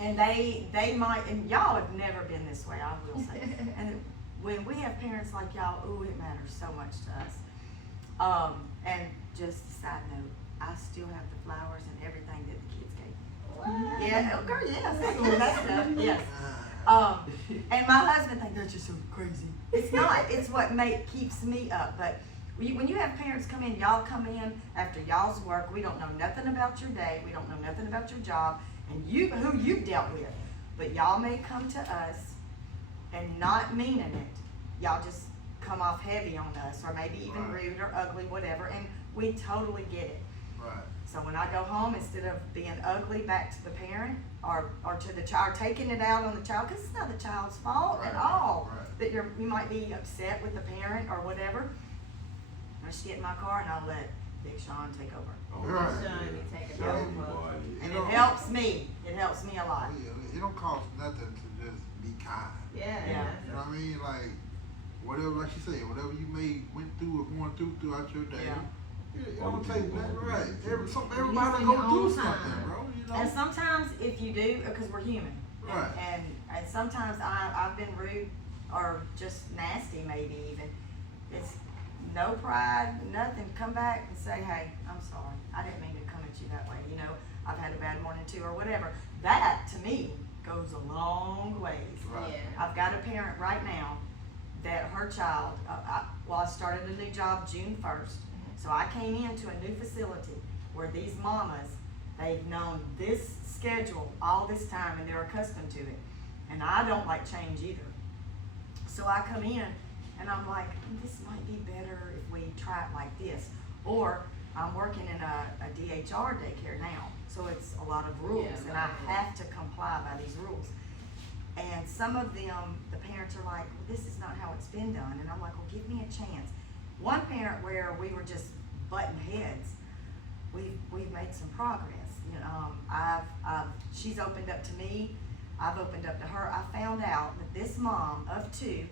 and they might, and y'all have never been this way, I will say. And when we have parents like y'all, ooh, it matters so much to us. And just a side note, I still have the flowers and everything that the kids gave me. Yeah, oh girl, yes, that stuff, yes. And my husband thinks that's just so crazy. It's not. It's what keeps me up. But when you have parents come in, y'all come in after y'all's work. We don't know nothing about your day. We don't know nothing about your job and who you've dealt with. But y'all may come to us and not meaning it. Y'all just come off heavy on us, or maybe even rude or ugly, whatever. And we totally get it. Right. So when I go home, instead of being ugly back to the parent or to the child, taking it out on the child, because it's not the child's fault at all that you might be upset with the parent or whatever, I just get in my car and I'll let Big Sean take over. And it helps me. It helps me a lot. It don't cost nothing to just be kind. Yeah. You know what I mean? Like, whatever, like she said, whatever you went through or going through throughout your day. It don't take nothing, right? Everybody go through something, bro. You know? And sometimes if you do, because we're human, Right. and sometimes I've been rude or just nasty, maybe even. It's no pride, nothing. Come back and say, hey, I'm sorry. I didn't mean to come at you that way. You know, I've had a bad morning too, or whatever. That to me goes a long ways. Right. I've got a parent right now that her child, I started a new job June 1st. So I came into a new facility where these mamas, they've known this schedule all this time and they're accustomed to it. And I don't like change either. So I come in and I'm like, this might be better if we try it like this. Or I'm working in a DHR daycare now. So it's a lot of rules and I have to comply by these rules. And some of them, the parents are like, well, this is not how it's been done. And I'm like, well, give me a chance. One parent where we were just butting heads, we've made some progress. You know, she's opened up to me. I've opened up to her. I found out that this mom of two,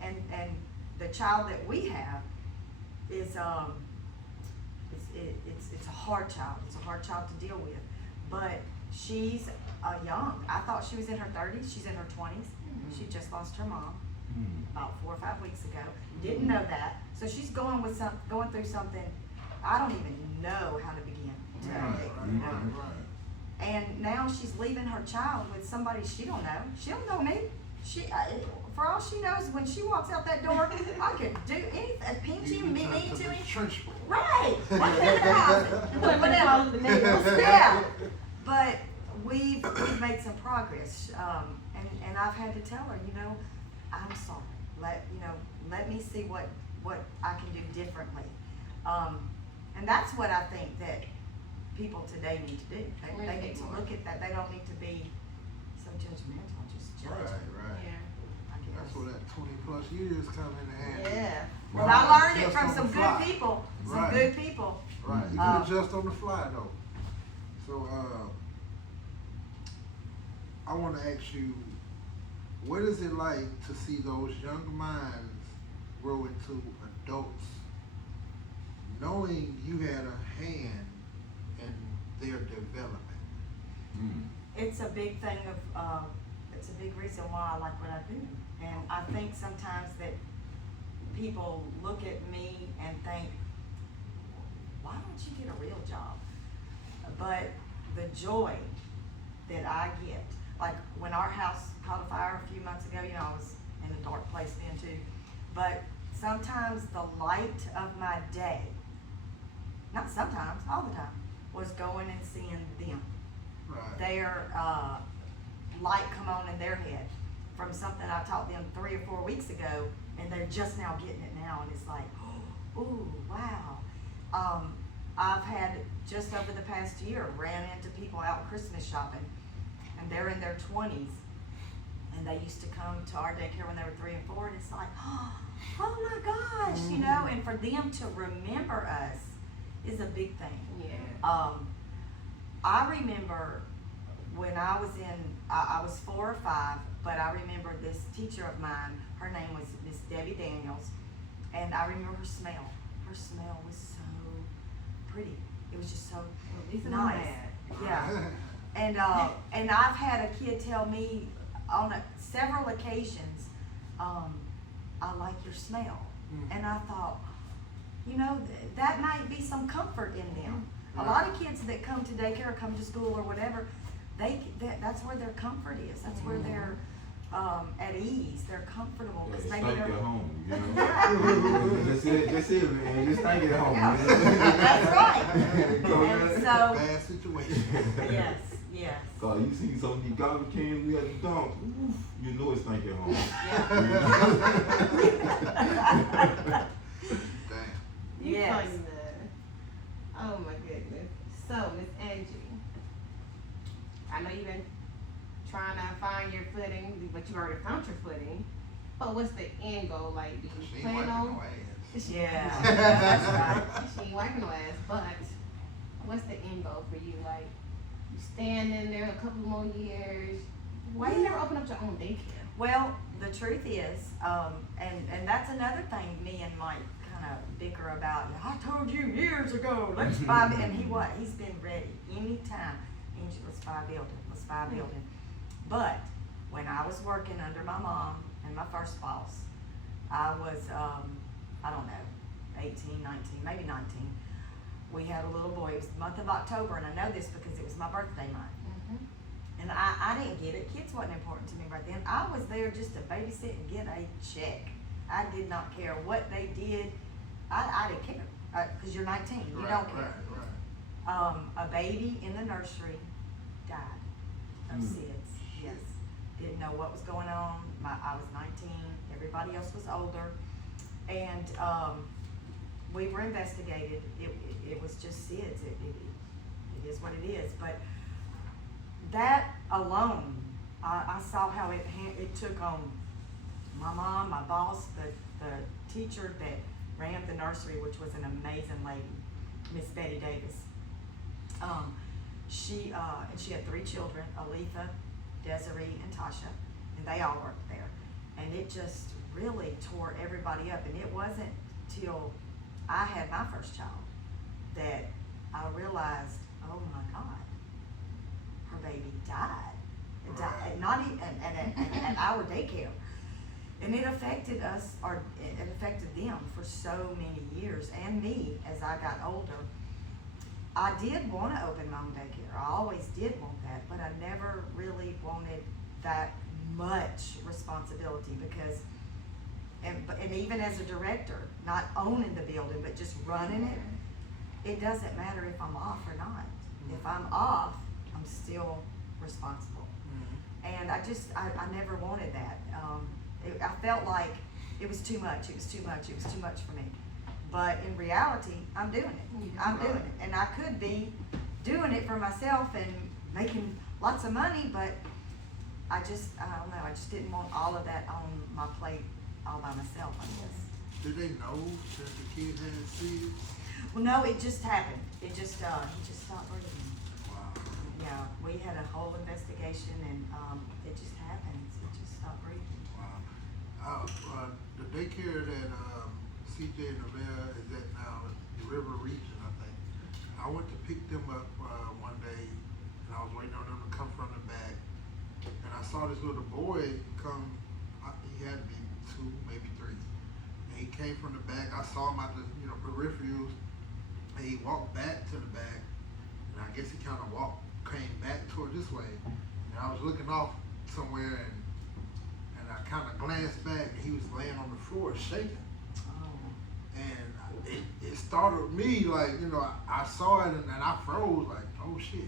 and the child that we have is it's a hard child. It's a hard child to deal with, but she's young. I thought she was in her 30s. She's in her 20s. She just lost her mom about 4 or 5 weeks ago. Didn't know that. So she's going through something I don't even know how to begin to And now she's leaving her child with somebody she don't know. She don't know me. For all she knows, when she walks out that door, I could do anything, pinch him, me to him. Right. Whatever. Yeah. But we've made some progress, and I've had to tell her, you know, I'm sorry. Let me see what I can do differently. And that's what I think that people today need to do. They need to look at that. They don't need to be so judgmental, just judge. Right. Yeah. That's where that 20+ years come in handy. Yeah. Well, I learned it from some good people. Some good people. Right. You can adjust on the fly though. So I want to ask you, what is it like to see those young minds grow into adults, knowing you had a hand in their development? It's a big thing it's a big reason why I like what I do. And I think sometimes that people look at me and think, why don't you get a real job? But the joy that I get, like when our house caught a fire a few months ago, you know, I was in a dark place then too, but sometimes the light of my day, not sometimes, all the time, was going and seeing them. Right. Their light come on in their head from something I taught them 3 or 4 weeks ago, and they're just now getting it now, and it's like, ooh, wow. I've had, just over the past year, ran into people out Christmas shopping, and they're in their 20s, and they used to come to our daycare when they were 3 and 4, and it's like, oh my gosh, you know, and for them to remember us is a big thing. Yeah. I remember when I was I was 4 or 5, but I remember this teacher of mine, her name was Miss Debbie Daniels, and I remember her smell. Her smell was so pretty. It was just so At least nice. Yeah. And I've had a kid tell me on several occasions, I like your smell. And I thought, you know, that might be some comfort in them. A lot of kids that come to daycare or come to school or whatever, that's where their comfort is. That's where they're at ease. They're comfortable. Yeah, Because just maybe think they're at home, you know. That's it, man. Just think at home. Yeah. That's right. And so, Bad situation. yes. Cause you see some of these garbage cans we had to dump, oof, you know it's think at home. Yeah. Damn. You Yes. funny, man. Oh my goodness. So, Miss Angie, I know you've been trying to find your footing, but you already found your footing. But what's the end goal? Like, do She you ain't plan wiping on? no ass. Yeah. That's right. She ain't wiping no ass, but what's the end goal for you? Like, you staying in there a couple more years? Why you never open up your own daycare? Well, the truth is, and that's another thing me and Mike kind of bicker about. I told you years ago, let's buy, and he's been ready anytime. Angie, let's buy a building. But when I was working under my mom and my first boss, I was, I don't know, 18, 19, maybe 19. We had a little boy. It was the month of October, and I know this because it was my birthday month. And I didn't get it. Kids wasn't important to me right then. I was there just to babysit and get a check. I did not care what they did. I didn't care. Because you're 19. You don't care. Right. A baby in the nursery died of SIDS. Yes. Didn't know what was going on. I was 19. Everybody else was older. And we were investigated. It was just SIDS. It is what it is. But that alone, I saw how it took on my mom, my boss, the teacher that ran the nursery, which was an amazing lady, Miss Betty Davis. She had 3 children, Aletha, Desiree, and Tasha, and they all worked there. And it just really tore everybody up. And it wasn't till I had my first child that I realized, oh my God, her baby died. It died, not even at our daycare. And it affected us, or it affected them for so many years, and me as I got older. I did want to open my own daycare. I always did want that, but I never really wanted that much responsibility because, and even as a director, not owning the building, but just running it, it doesn't matter if I'm off or not. If I'm off, I'm still responsible. And I never wanted that. I felt like it was too much. It was too much for me. But in reality, I'm doing it. I'm doing it. And I could be doing it for myself and making lots of money, but I don't know, I just didn't want all of that on my plate all by myself, I guess. Did they know that the kid had SIDS? Well, no, it just happened. It just, he just stopped breathing. Wow. Yeah, we had a whole investigation and it just happened. It just stopped breathing. Wow. The daycare that CJ and Neville is at now, the River Region, I think. I went to pick them up one day, and I was waiting on them to come from the back, and I saw this little boy come. He had to be 2, maybe 3. And he came from the back. I saw him at the peripherals, and he walked back to the back, and I guess he kind of walked came back toward this way, and I was looking off somewhere, and I kind of glanced back, and he was laying on the floor shaking. And it startled me, like, you know, I saw it and I froze, like, oh shit. Is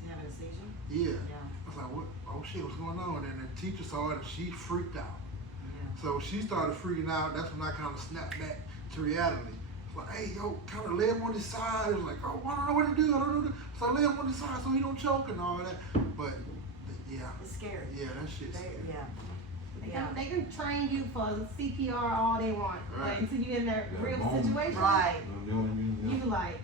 he having a seizure? Yeah. Yeah. I was like, what? Oh shit, what's going on? And the teacher saw it and she freaked out. Yeah. So she started freaking out. That's when I kind of snapped back to reality. It's like, hey, yo, kind of lay him on his side. It was like, oh, I don't know what to do. I don't know what to do. So I lay him on his side so he don't choke and all that. But yeah. It's scary. Yeah, that shit's scary. Yeah. They can train you for CPR all they want, Right. but until you in that real moment. situation, Right. you like,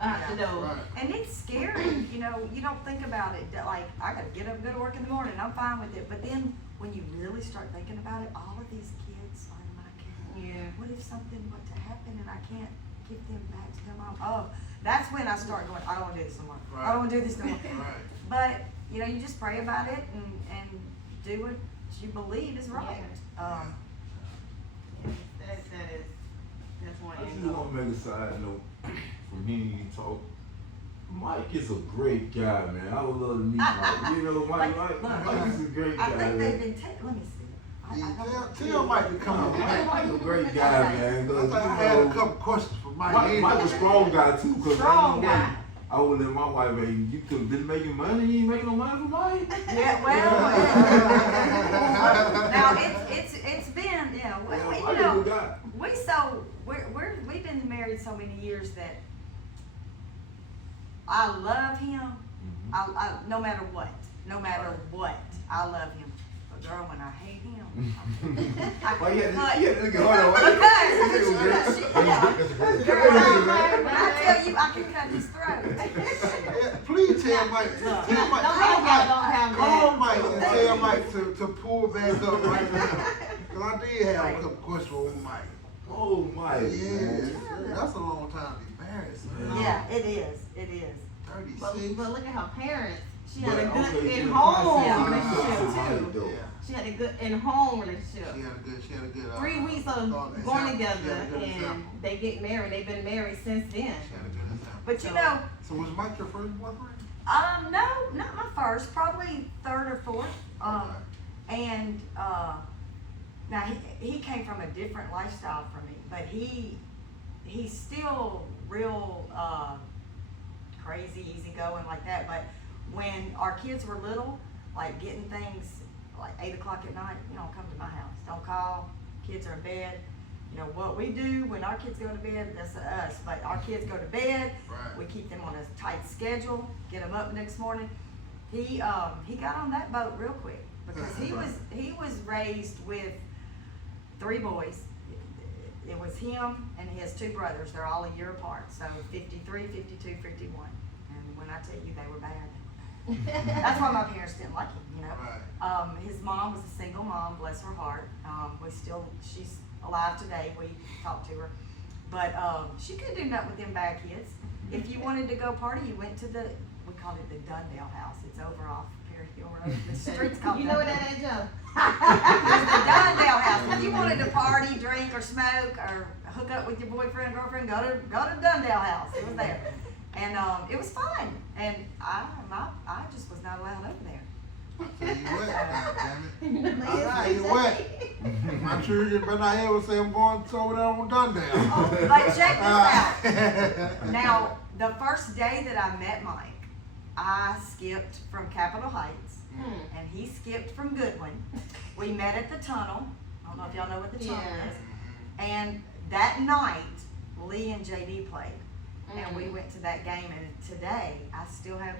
out the door. Right. And it's scary, you know, you don't think about it, that, like, I gotta get up and go to work in the morning, I'm fine with it, but then when you really start thinking about it, all of these kids are in my care. Yeah. What if something were to happen and I can't get them back to their mom? Oh, that's when I start going, I don't wanna do this no more. I Right. don't wanna do this no more. Right. But, you know, you just pray about it and do what you believe is right. That's one I just of want to make a side note from hearing you talk. Mike is a great guy, man. I would love to meet Mike. You know, Mike is a great guy. I think man. they've been let me see. Yeah, tell Mike to come on. Mike's a great guy, man. I think I had a couple questions for Mike. Mike was a strong guy too, cause Strong guy. I would let my wife, hey, you could have been making money, you ain't making no money for Mike. Yeah, well, now it's been, yeah, Mike you is a know, good guy. we've been married so many years that I love him. I no matter what, I love him. But girl, when I hate him, Well, yeah, look at girl, when I tell you I can cut his throat. Please tell Mike. Tell Mike. Call Mike and tell Mike to pull back up right now. Cause I did have a couple questions for Mike. Oh, Mike. Yeah, that's a long time to be married. Man. Yeah, it is. 36. But look at her parents. She had But, a good okay, in-home yeah. relationship too. Yeah. She had a good in-home relationship. She had a good 3 weeks of example. going She together, had a good and example. they get married. They've been married since then. She had a good example. But you know, So was Mike your first boyfriend? no, not my first, probably third or fourth. And now he came from a different lifestyle from me, but he's still real crazy, easygoing like that. But when our kids were little, like getting things like 8 o'clock at night, you don't come to my house. Don't call. Kids are in bed. You know what we do when our kids go to bed, that's us. But our kids go to bed. Right. We keep them on a tight schedule. Get them up the next morning. He got on that boat real quick because he was raised with 3 boys. It was him and his 2 brothers. They're all a year apart. So 53, 52, 51. And when I tell you they were bad, that's why my parents didn't like him, you know. Right. His mom was a single mom, bless her heart. She's alive today. We talked to her. But she couldn't do nothing with them bad kids. If you wanted to go party, you went to we called it the Dundale House. It's over off Perry Hill Road. The street's called You know what Dundale. that is, Joe? It's the Dundale House. If you wanted to party, drink, or smoke, or hook up with your boyfriend, girlfriend, go to Dundale House. It was there. And it was fun. And I just was not allowed over there. Tell you what, damn it. Yes, I tell you what. My children better not ever say I'm going over there on Dundale. But check this out. Now, the first day that I met Mike, I skipped from Capitol Heights, and he skipped from Goodwin. We met at the tunnel. I don't know if y'all know what the tunnel is. And that night, Lee and JD played. And we went to that game, and today I still have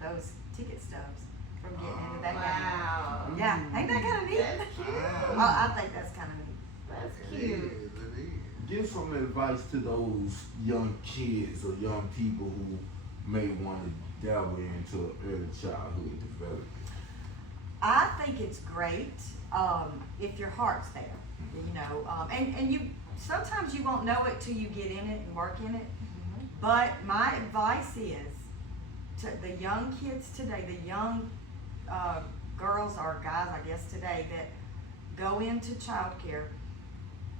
those ticket stubs from getting into that game. Yeah, ain't that kind of neat? That's cute. I think that's kind of neat. That's It cute. is, it is. Give some advice to those young kids or young people who may want to dabble into early childhood development. I think it's great if your heart's there, you know, and you sometimes you won't know it till you get in it and work in it. But my advice is to the young kids today, the young girls or guys, I guess today, that go into childcare,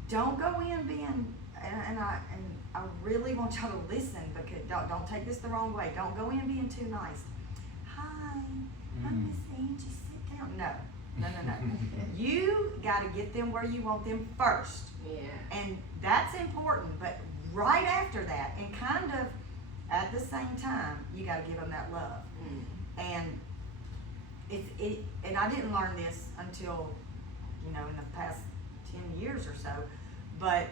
don't go in being, and I really want y'all to listen, because don't take this the wrong way. Don't go in being too nice. I'm Miss Angie, sit down. No. You gotta get them where you want them first. Yeah. And that's important, but right after that, and kind of at the same time, you gotta give them that love. And and I didn't learn this until, in the past 10 years or so, but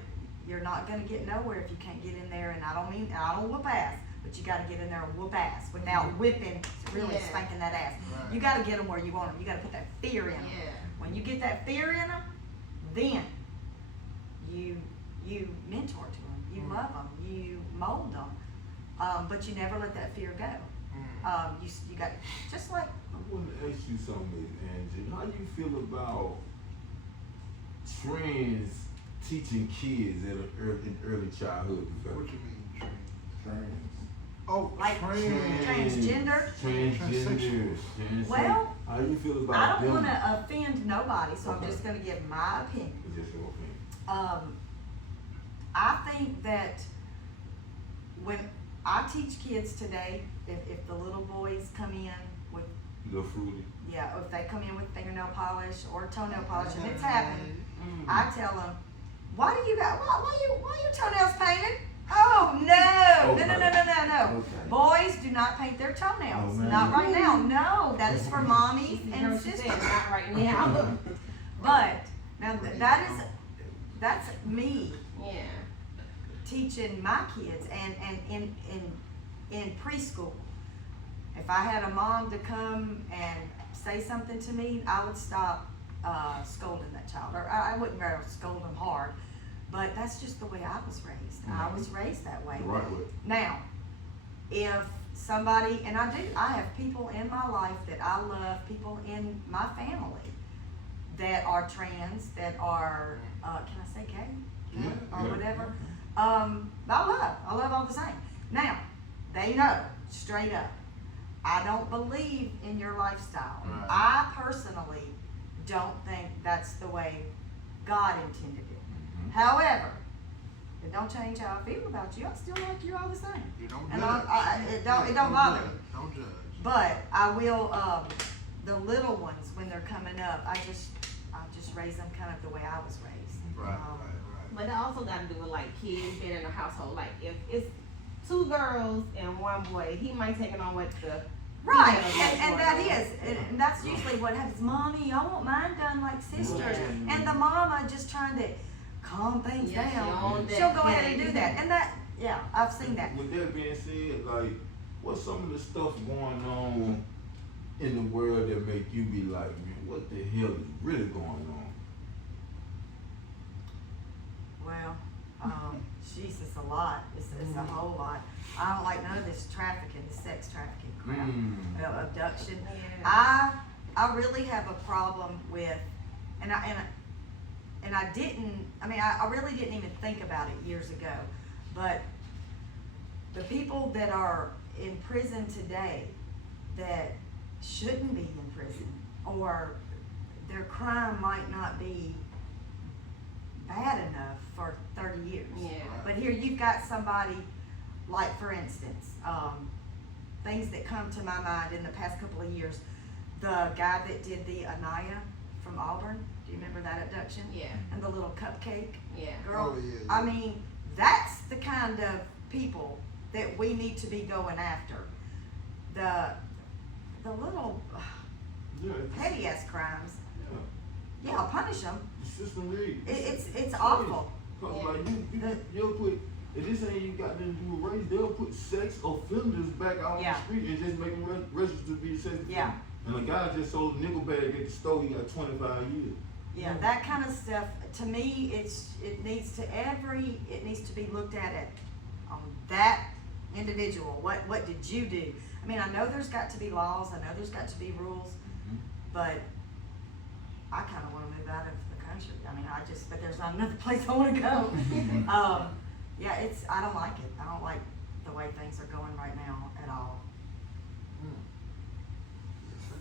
you're not gonna get nowhere if you can't get in there, and I don't whoop ass, but you gotta get in there and whoop ass without whipping, really spanking that ass. Right. You gotta get them where you want them. You gotta put that fear in them. Yeah. When you get that fear in them, then you mentor to them, you love them, you mold them, but you never let that fear go. You got, just like. I want to ask you something, Angie. How do you feel about trans teaching kids in early childhood What development? you mean, Trans. Oh, Like transgender? Transgender. Well, how do you feel about I don't them? want to offend nobody, so I'm Okay. just going to give my opinion. It's just your opinion. I think that when I teach kids today, if the little boys come in with, Little fruity. or if they come in with fingernail polish or toenail polish, and it's happened, I tell them, why your toenails painted? Oh, no. Okay. Boys do not paint their toenails. Oh, man. Not right now. No, that is for mommies You know and what she sisters. said, not right now. But now that's me Yeah. teaching my kids, and in preschool. If I had a mom to come and say something to me, I would stop scolding that child, or I wouldn't rather scold them hard, but that's just the way I was raised. I was raised that way. The right way. Now, if somebody, and I have people in my life that I love, people in my family that are trans, that are, can I say gay? Or whatever. I love all the same. Now, they know, straight up, I don't believe in your lifestyle. Right. I personally don't think that's the way God intended it. However, it don't change how I feel about you. I still like you all the same. You don't And judge. it don't bother judge. me. Don't judge. But I will, the little ones, when they're coming up, I just raise them kind of the way I was raised. Right. But it also got to do with like kids being in a household. Like if it's 2 girls and 1 boy, he might take it on what the Right, female and is that going on. is, and that's usually what happens. Mommy, I want mine done like sisters. Yeah. And the mama just trying to calm things Yeah, she down. owned that She'll go ahead and thing. do that. And that, yeah, I've seen that. With that being said, like, what's some of the stuff going on in the world that make you be like, man, what the hell is really going on? Well, Jesus, a lot. It's a whole lot. I don't like none of this trafficking, this sex trafficking crap, abduction. Yeah. I really have a problem with, and I really didn't even think about it years ago, but the people that are in prison today that shouldn't be in prison, or their crime might not be bad enough for 30 years. Yeah. But here you've got somebody, like for instance, things that come to my mind in the past couple of years, the guy that did the Anaya from Auburn, do you remember that abduction? Yeah. And the little cupcake Yeah. girl? Oh, yeah. I mean, that's the kind of people that we need to be going after. The little Yeah, petty ass crimes, yeah. yeah, punish them. The system rigged. It's awful. Cause Yeah. like you'll put, if this ain't you got nothing to do with race, they'll put sex offenders back out on Yeah. the street and just make them register to be a sex offender. Yeah. And a guy just sold a nickel bag at the store, he got 25 years. Yeah, that kind of stuff, to me, it needs to be looked at on that individual. What did you do? I mean, I know there's got to be laws, I know there's got to be rules, but I kind of want to move out of the country. I mean, but there's not another place I want to go. Yeah, I don't like it. I don't like the way things are going right now at all.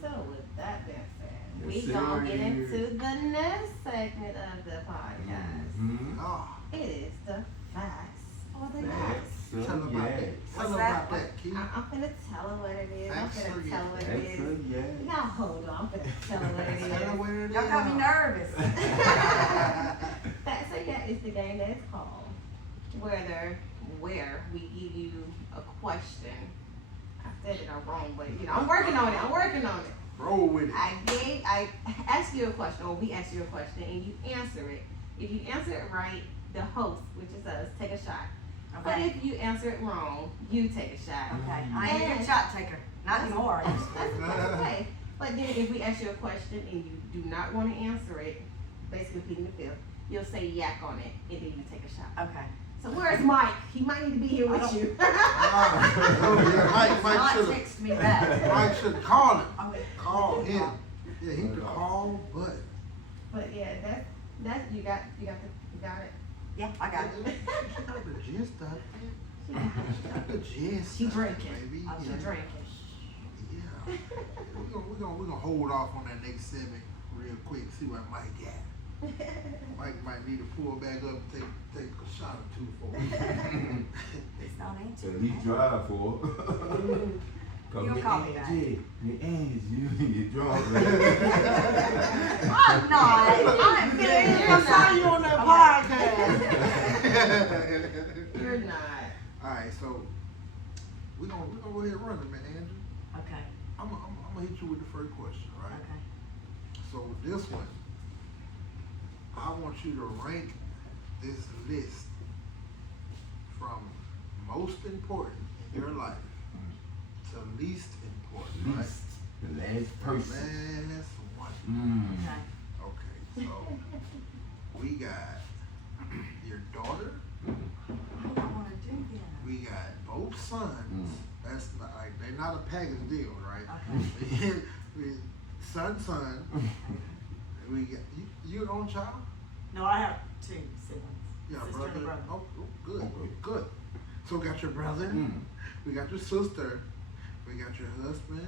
So with that being said, Yes, we gonna get sir. into the next segment of the podcast. Oh, It is the facts or the yes. tell them about that. Tell What's them that? about that, Keith. I'm finna tell her what it is. I'm Facts. finna Answer finna tell her what it That's is. a yes. Y'all hold on, I'm finna tell her what it Tell her is. what it Y'all got me is. nervous. That's a yeah, it's the game that's called where we give you a question. I said it wrong, but you know, I'm working on it. Roll with it. I ask you a question, or we ask you a question, and you answer it. If you answer it right, the host, which is us, take a shot. But Okay. if you answer it wrong, you take a shot. Okay. I ain't a good shot taker. Not anymore. That's okay. But then if we ask you a question and you do not want to answer it, basically pleading the fifth, you'll say yak on it, and then you take a shot. Okay. So where's Mike? He might need to be here with you. Oh, yeah, Mike Not should text me back. Mike should call him. Oh, Call him. Yeah, he the call button. But yeah, that you got it. Yeah, I got it. She got the gist of it. She got the gist. She of it, drinking. baby. Oh, She Yeah. drinking. Yeah. We're gonna hold off on that next segment real quick. See what Mike got. Mike might need to pull back up and take a shot or two for me. It's not At answering. least drive for. Cause You'll me call me back. Angie, you drunk. I'm not. I'm feeling I saw you on that podcast. You're not. All right, so we're gonna go ahead and run it, man, Andrew. Okay. I'm gonna hit you with the first question, right? Okay. So with this one, I want you to rank this list from most important in your life to least important, right? Least. The last person. Last one. Okay. Okay, so we got your daughter, What do I want to do then? we got both sons. That's not like they're not a package deal, right? Okay. we son. We got you an only child? No, I have two siblings. Yeah, Sister brother. and brother. Oh, good, Okay. good. So we got your brother, we got your sister, we got your husband,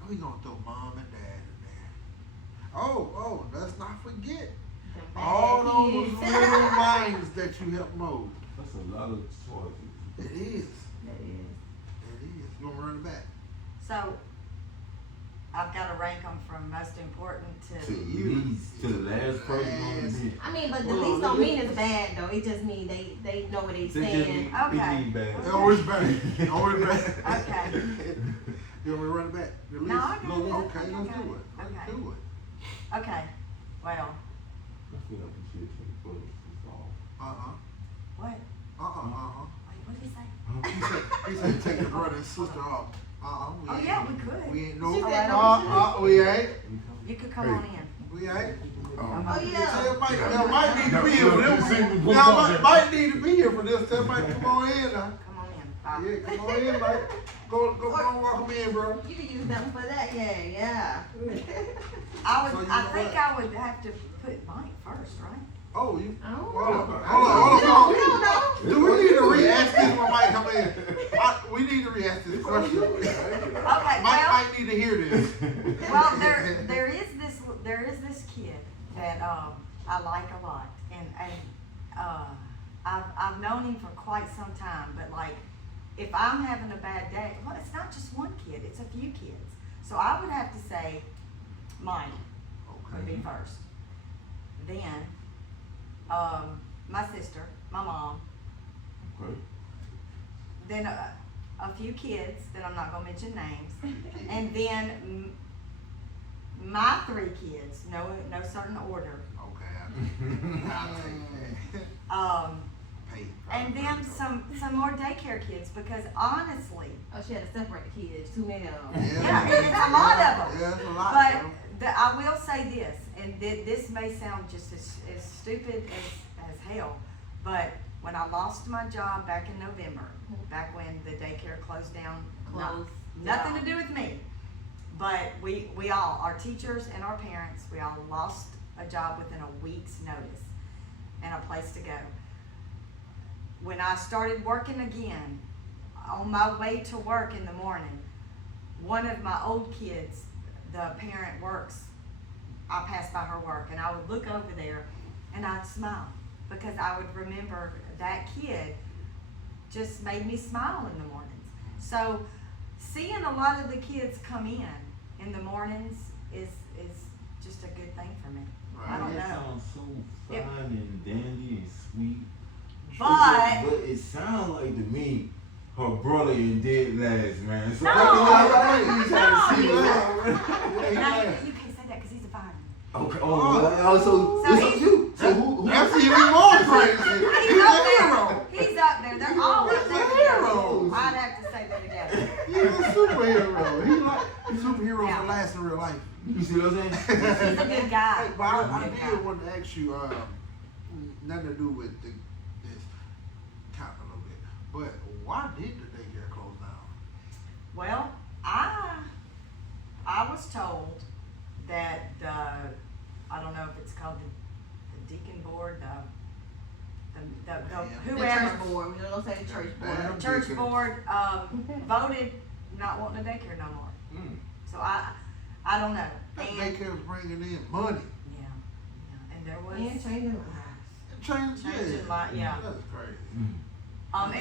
and we gonna throw mom and dad in there. Oh, let's not forget The bad all those kids. little minds that you helped mold. That's a lot of choices. It is. That is. You gonna run it back? So, I've got to rank them from most important To to. least. To the last person on the list. I mean, but the Well, least don't look- mean it's bad though. It just means they know what they They just saying. need, Okay. it need bad. It always back. Always back. Okay. You want me to run it back? Your No, least? I got it. Okay, I let's got do it. it. Let's Okay. do it. Okay. Well, I feel like we should take first. It's all. what? Wait, what did he say? He said take your brother and sister off. We Oh, ain't- yeah, we could. We ain't no. She said no, We ain't. You could come Hey. on in. We ain't. Oh Tell yeah. Mike need to be here for No, this. you see, we both Now talking. Mike need to be here for this. Tell Mike come on in now. Come on in. Bye. Yeah, come on in, Mike. Go walk him in, bro. You can use them for that. Yeah. So you I know think what? I would have to put Mike first, right? Oh, you. Oh. Hold on. We don't know. Do we need to re-ask this when Mike come in? We need to re-ask this question. Okay, Mike well, might need to hear this. well, there is this kid that I like a lot, and I've known him for quite some time. But like, if I'm having a bad day, well, it's not just one kid; it's a few kids. So I would have to say, Mike would be first. Then, my sister, my mom. Okay. Then a few kids that I'm not gonna mention names, and then my three kids, no certain order, Okay, I'll take that. Pay. and then some more daycare kids, because honestly, Oh, she had to separate the kids. Too many of them. yeah, it's a lot of them. Yeah, it's a lot. But bro. I will say this, and this may sound just as stupid as hell, but when I lost my job back in November, back when the daycare closed down, nothing to do with me, but we all, our teachers and our parents, we all lost a job within a week's notice and a place to go. When I started working again, on my way to work in the morning, one of my old kids, the parent works, I passed by her work and I would look over there and I'd smile because I would remember that kid just made me smile in the mornings. So seeing a lot of the kids come in the mornings is just a good thing for me. I don't That know. sounds so fun Yep. and dandy and sweet. But But it sounds like to me, her brother in dead last, man. So No. I He's trying trying to see to that. now, you can't say that because he's a fireman. Okay. So So it's he- up you. So who? That's even more crazy. He's He's up a there. hero. He's up there. They're all up there He's a together. hero. I'd have to say they're together. He's a superhero. He's superheroes Yeah. that last in real life. You see what I'm saying? He's a good guy. Hey, but I Good guy. did want to ask you, nothing to do with this kind of a little bit, but why did the daycare close down? Well, I was told that I don't know if it's called the deacon board, The whoever, church board. We're gonna say the church board. Damn. the church board voted not wanting a daycare no more. Mm. So I don't know. That And, daycare was bringing in money. yeah, and there was And changing lives. Changing lives, yeah. That's crazy. Mm.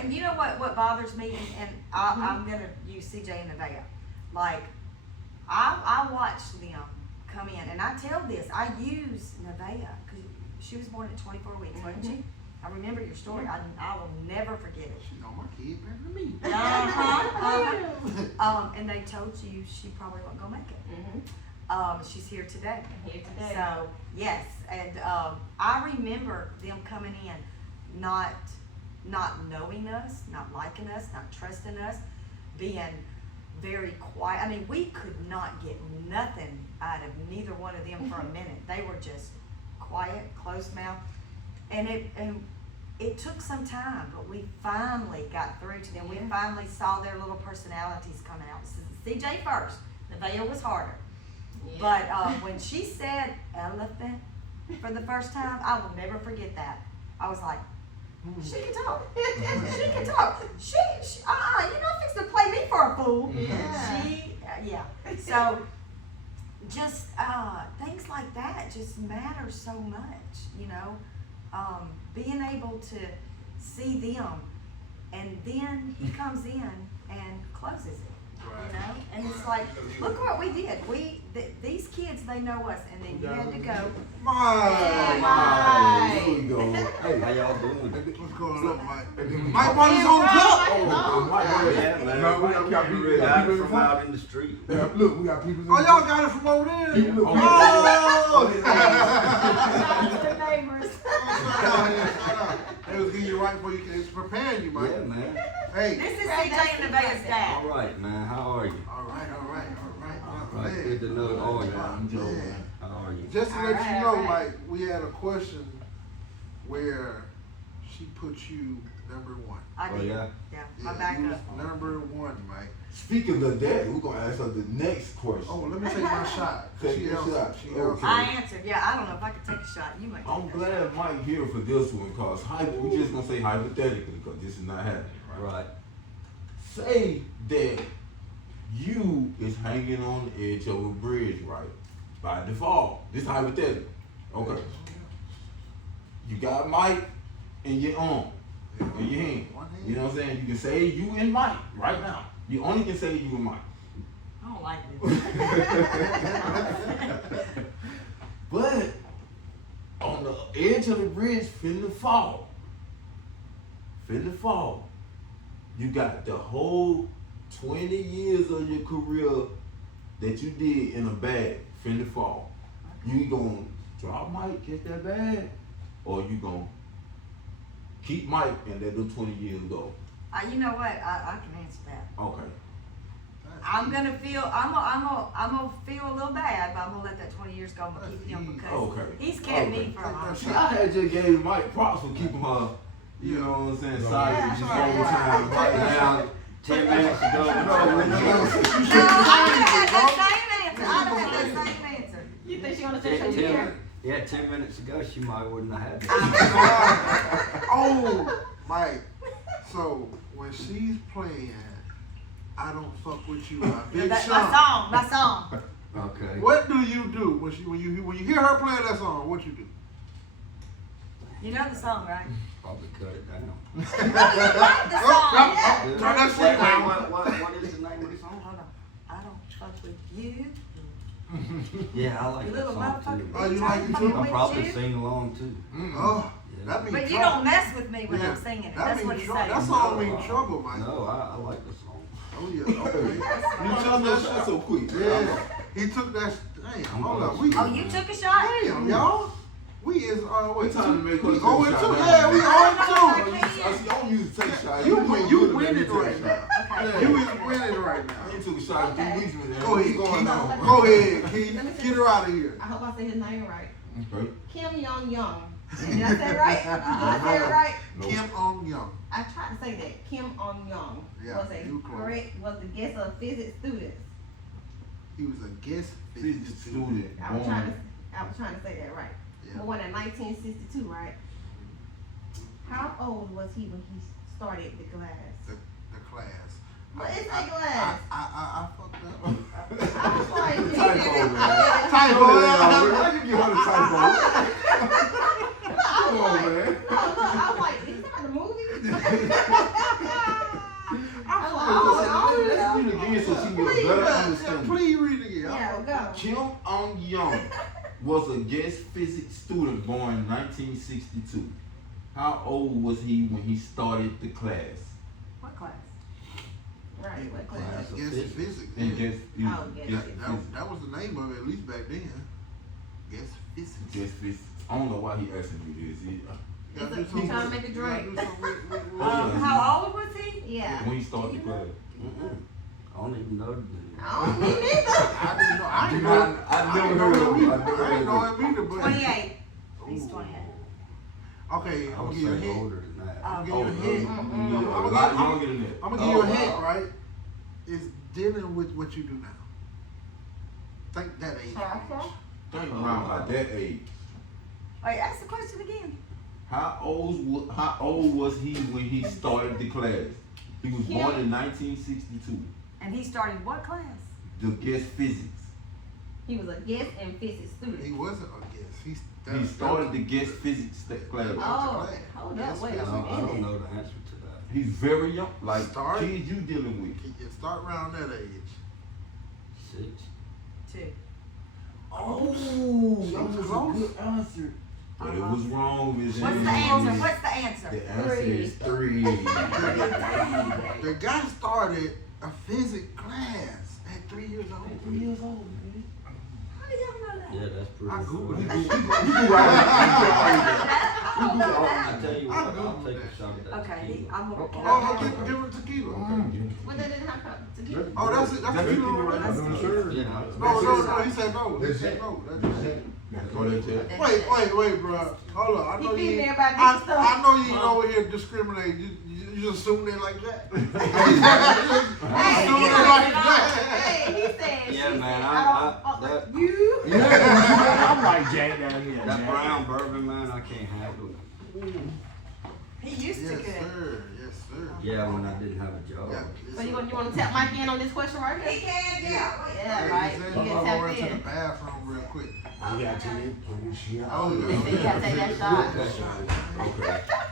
And you know what bothers me, and I'm gonna use CJ and Nevaeh. Like, I watched them come in, and I tell this, I use Nevaeh, because she was born at 24 weeks, wasn't she? I remember your story. I will never forget it. She know my kid better than me. And they told you she probably wasn't gonna make it. Mm-hmm. She's here today. Here today. So, yes, and I remember them coming in, not knowing us, not liking us, not trusting us, being very quiet. I mean, we could not get nothing out of neither one of them for a minute. They were just quiet, closed mouth, and it took some time, but we finally got through to them. We finally saw their little personalities come out. CJ first. Nevaeh was harder. Yeah. But when she said elephant for the first time, I will never forget that. I was like, she can talk. She can talk. You're not fixing to play me for a fool. Yeah. Yeah. So just things like that just matter so much, you know. Being able to see them, and then he comes in and closes it. You know, and it's like, look what we did. These kids, they know us, and then you had to go. Mike. Here we go. Hey, how y'all doing? What's going on, Mike? Mike Mike bought his own cup. Yeah, man. No, we got people- Got it from out in the street. Yeah, look, we got people. Oh, y'all got it from over there? Yeah, look, Oh! Shout out to the neighbors. They was getting you right before you it's preparing you, Mike. Yeah, man. Hey. This is CJ and Nevaeh's dad. All right, man. How are you? All right. All right, good to know all y'all. I'm Joe, man. How are you? Just to All let right, you know, all right. Mike, we had a question where she put you number one. I Oh, did. yeah? Yeah, my you backup. was number one, Mike. Speaking of that, we're gonna ask her the next question. Oh, let me take my shot. Take She your answered. shot. She Okay. answered. I answered. Yeah, I don't know if I could take a shot. You might. I'm take a glad shot. Mike here for this one, cause we just gonna say hypothetically, because this is not happening, right? Right. Say that you is hanging on the edge of a bridge, right? By default, this is hypothetical. Okay. You got Mike in your arm, in your hand. You know what I'm saying? You can say you and Mike right now. You only can say you and Mike. I don't like this. But on the edge of the bridge, finna fall. You got the whole 20 years of your career that you did in a bag finna fall. You gonna drop Mike, catch that bag, or you gonna keep Mike and let them 20 years go? You know what? I can answer that. Okay. I'm gonna feel. I'm gonna feel a little bad, but I'm gonna let that 20 years go. I'm gonna keep him because Okay. he's kept Okay. me for a long See, time. I had just gave Mike props for keeping her, you know what I'm saying, side Yeah, just yeah, whole yeah. time. Right now, 10 minutes ago. No, I'd have had that same answer. You think she gonna say something here? Yeah, 10 minutes ago, she might wouldn't have had that. Oh, Mike. So when she's playing, I don't fuck with you. Big That's Sean. my song. Okay. What do you do when you hear her playing that song? What you do? You know the song, right? Probably cut it down. You like the song. Turn that shit down. What is the name of the song? Hold on. I don't fuck with you. Yeah, I like You that little song too. motherfucker. Oh, you like it too? I probably sing along too. Oh, Yeah. that means But you trouble. don't mess with me when Yeah, I'm singing it. that That's means what he's trouble. saying. That's all mean trouble, man. No, I like the song. Oh yeah, okay. You took that shot so quick. Yeah, he took that. Damn, hold up. Oh, you took a shot? Damn, y'all. We is What time to make we her take 0 a and 2. shot? Yeah, we 0 I and 2. don't use to take shots. You good winning to make right me take a now. shot. Okay. You is winning right now. I ain't took a shot in 3 weeks with that. Go ahead, What's going Keith. on? Go ahead, Keith. Get her out of here. I hope I say his name right. Okay. Kim Young Young. Did I say it right? Did I say it right? Nope. Kim On Young. I tried to say that. Kim On Young Yeah, was a you close. was the guest of physics students. He was a guest Physics student. I was trying to say that right. Yeah. Born in 1962, right? How old was he when he started the class? The class. What is I- the class? I fucked up. I was like, Typo, man. Typo. How you get her the typo? I Come was on, like, man. I was like, is he talking about the movie? I Let's read it again so she can get a better understanding. Please read it again. Yeah, go. Kim On Young was a guest physics student born in 1962. How old was he when he started the class? What class? Right, what class? Class of Guest physics. physics. And yeah. guest, Oh, guest guest physics. physics. That was the name of it, at least back then. Guest physics. Guest physics. I don't know why he asking me this. You gotta do It's a- something trying to with- make a you gotta drink. do something with- How old was he? Yeah. When he started the class. I don't even know. I don't need neither. I didn't know. I didn't know. I never didn't heard know of him him. either. I didn't know him either. But 28. He's Ooh. 28. Okay, I I'm would gonna give you a say hint. older than that. I'm Oh, gonna give you a hint. A lot younger than that. I'm gonna give you a Oh, hint, wow. right? It's dealing with what you do now. Think that age. Think around by that age. Wait, ask the question again. How old was he when he started the class? He was born in 1962. And he started what class? The guest physics. He was a guest and physics He student. wasn't a guest. He started the guest physics class. Oh, hold up, wait a I don't minute. know the answer to that. He's very young, like Start. kids you dealing with. You start around that age. 6. 2. Oh, that was a good answer. But it was wrong, Miss What's the Angie. answer? What's the answer? The answer is 3. The guy started a physics class at 3 years old. 3 years old, man. How do y'all know that? Yeah, that's pretty I cool. Googled You it. go right. I don't know I that. tell you I what, I'll Googled take that. a shot at that. Okay, tequila. I'm gonna. Can I Oh, have give it? him tequila. What they didn't have to get? Oh, that's it. That's That's tequila tequila right right there. now. Sure. Yeah. No, he said no. He That's said it. no. That's it. Go there, Ted. Wait, bro. Hold on. I know He you. feeding everybody I stuff. I know you ain't over here discriminating. You just assume they like that. You just Hey, assume he they like like it all. that. Hey, he said, Yeah, she man, said, I- don't fuck that- with you. I'm like Jack down here. That brown bourbon, man, I can't handle it. He used to Yes, good. sir. Yes, sir. Yeah, when I didn't have a job. Yeah. So you want to tap Mike in on this question right He here? can, yeah. Yeah, right. He You said, get I'm tapped going to the in. bathroom real quick. You got to pull shit out. Oh, They said you gotta take that shot.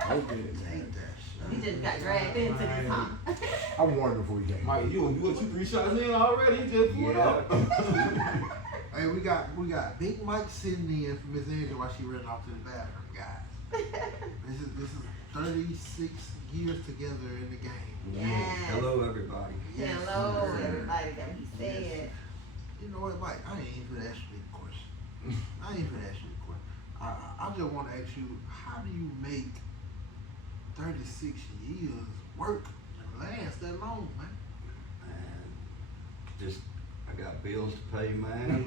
Okay. Take that shot. He just got dragged into this, huh? I'm wondering before you get Mike, you 2-3 shots in already? He just pulled up. Hey, we got Big Mike sitting in for Miss Angie while she ran off to the bathroom, guys. This is 36 years together in the game. Yes. Hello, everybody. Yes, Hello, sir. everybody that he said. You know what, Mike? I ain't even ask you a question. I ain't even ask you a question. I just want to ask you, how do you make 36 years work and last that long, man? And just, I got bills to pay, man.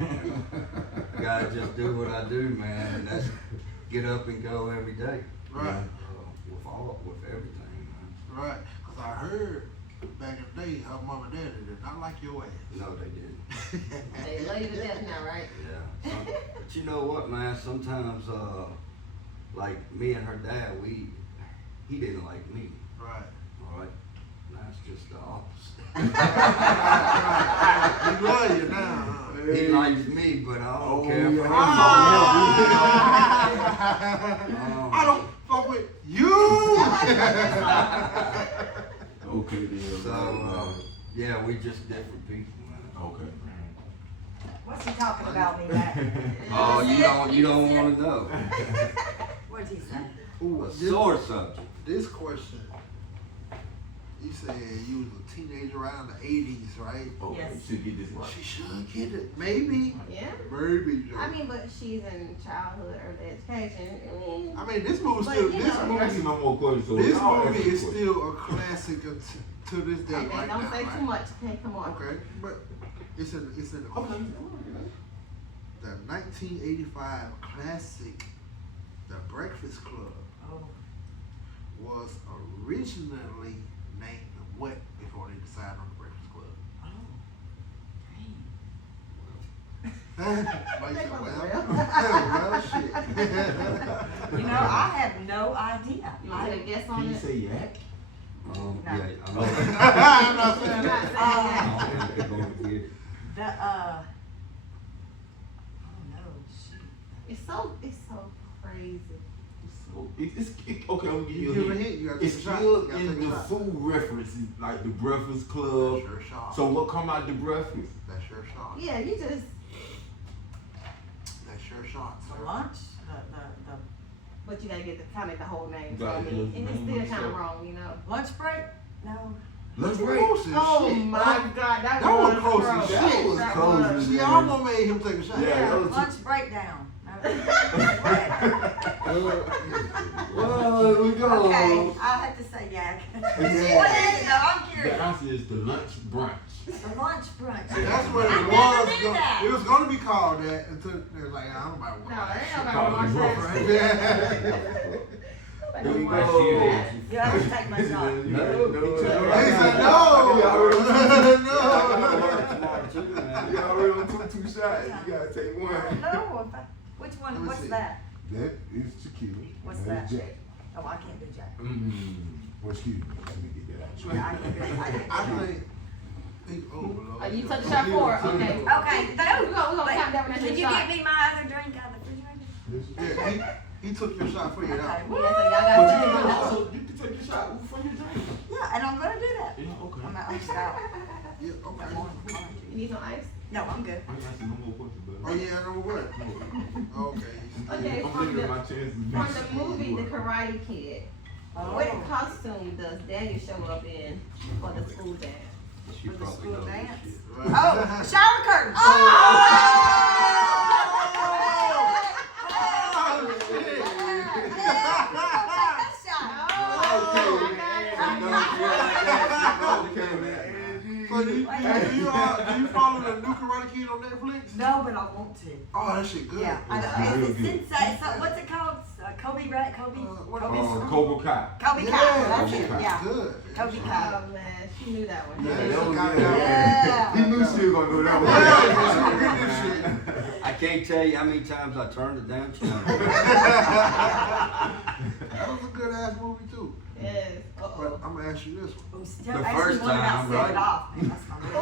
I gotta just do what I do, man. And that's get up and go every day. Right. With everything, man. Right. Because I heard back in the day, her mom and daddy did not like your ass. No, they didn't. They love you to death now, right? Yeah. But you know what, man? Sometimes, like me and her dad, he didn't like me. Right. All right. That's just the opposite. He love you now, huh? He likes me, but I don't care for him. I I don't fuck with you. Okay, then. So, yeah, we just different people, man. Okay. What's he talking about me, Matt? Oh, you don't want to know. What'd he say? Ooh, A sore subject. this question, you said you was a teenager around the 80s, right? Okay, Yes. should get this right. She should get it. Maybe. Yeah. Maybe. Joe. I mean, but she's in childhood early education. I mean, this movie But, still. you This know- I'm asking movie. no more questions. So This I'll ask movie you is a question. still a classic to this day. Okay, right don't now, say right? too much. Okay, come on. Okay, but it's in the question. The 1985 classic, The Breakfast Club, Oh, was originally named what before they decided on The Breakfast Club? Like, They well, shit. you know, I have no idea. You want to take a guess on Can you it? say yak? No. Yeah, I'm I'm not saying I'm that. not saying that. not going to get it. The oh no, shoot. It's so crazy. So okay, I'm gonna give you You a give a hint. hint, you gotta It's take a shot. still You gotta in take a the shot. food references, like the Breakfast Club. That's your shot. So what come out the breakfast? That's your shot. Yeah, you just. That's your shot, The sir. lunch, But you gotta get the whole name. So, Gotta I mean, get and the it's name still of kind of the wrong, you know. the lunch break? No. Lunch That's break. close as Oh shit. my God, that That was was close as close. shit. That was That close was. as She Yeah. almost made him take a shot. Yeah, that was Lunch breakdown. No. Well, here we go. Okay, I had to say yak. What is it though? I'm The curious. answer is the lunch brunch. The lunch brunch. That's what I it never was. knew that. It was going to be called that until they was like, I don't know about No, what. they Shit don't called got the lunch brunch. Like, There we why go. she that? Yeah, I can take my shot. He said, no. You No. already on two shots. You gotta take one. No, which Let one? me What's see. that? That is tequila. What's That that? is Jack. Oh, I can't do Jack. Well, excuse me. Let me get that out. Yeah, I can do it. I think, oh, Lord. You took a shot for it, okay. Okay, no. We gonna But count that when I Did take you a shot. get me my other drink out of the refrigerator? Yeah, he took your shot for you. Okay. Now. Yeah, so y'all But got you to can also you can take a shot from your drink. Yeah, and I'm gonna do that. Yeah, okay. I'm just out. Yeah, I'm okay. on. You need some ice? No, I'm good. I ain't asking no more questions, but Oh, yeah, number what? Okay. Okay, I'm from looking at the, my chances. from the movie The Karate Kid, what Oh. costume does Daniel show up in for the school dance? She For the probably school knows this dance. shit. Oh, shower curtain. So do you follow the new Karate Kid on Netflix? No, but I want to. Oh, that shit good. Yeah, I It's know. really It's good. sensei. So what's it called? Kobe, right? Kobe. what- Kobe. Cobra Kai. Kobe Yeah, Kai. That's Kobe it. Kai. Yeah. Good. Kobe Kai. Oh man, she knew that one. Yeah. Yeah. He knew she was gonna do that one. Yeah, I can't tell you how many times I turned it down. She done it. that was a good ass movie too. Yes. But Uh-oh. I'm gonna ask you this one. The first time, Set right? it off. Man, that's my movie.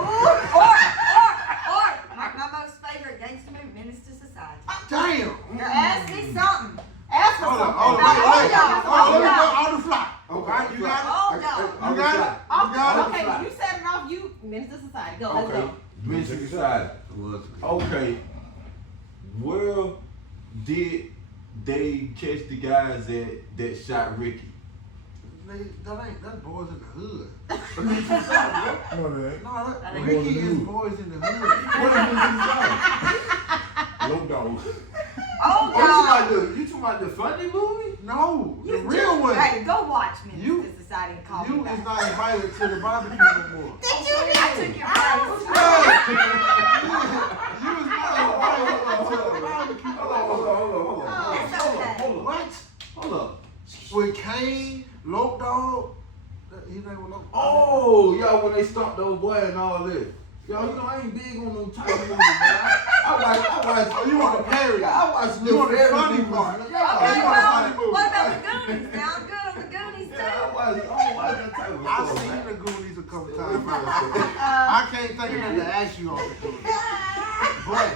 Or my most favorite gangster movie, Menace to Society. Damn. Now ask me something. Ask for Hold on, something. hold on, Now, wait, hold wait. on, Let me hold go on. on the fly. Alright, you got it? Hold on. You got it? Oh, You got it? okay, you set it off. You Minister Society. Go, let's Okay. go. Mission decided. Was Okay. Where did they catch the guys that shot Ricky? That boys in the hood. No, that. No, That ain't Ricky Boys in the is Hood. boys in the hood. What is Mission Low dog. Oh, Oh, God. you talking about the funny movie? No, the You real just- one. Hey, go watch Menace You- to Society and call You me is back. not invited to the barbecue no more. Did you? I took your place. You is not invited to the barbecue. Hold on. It's okay. What? Hold up. With Kane, Lope Dog. His name was Lope. Oh, y'all, when they stopped the old boy and all that. Y'all, you know, I ain't big on them type movies, man. I watch. Oh, you want the parody? Yeah, I watch You little want the fairy funny movies. part? Yeah, Okay, you I want a well, funny movie. what about the Goonies? Now I'm good on the Goonies Yeah, too. I watch that type of I've stuff, seen man. the Goonies a couple times. I can't think of nothing to ask you on the Goonies. But,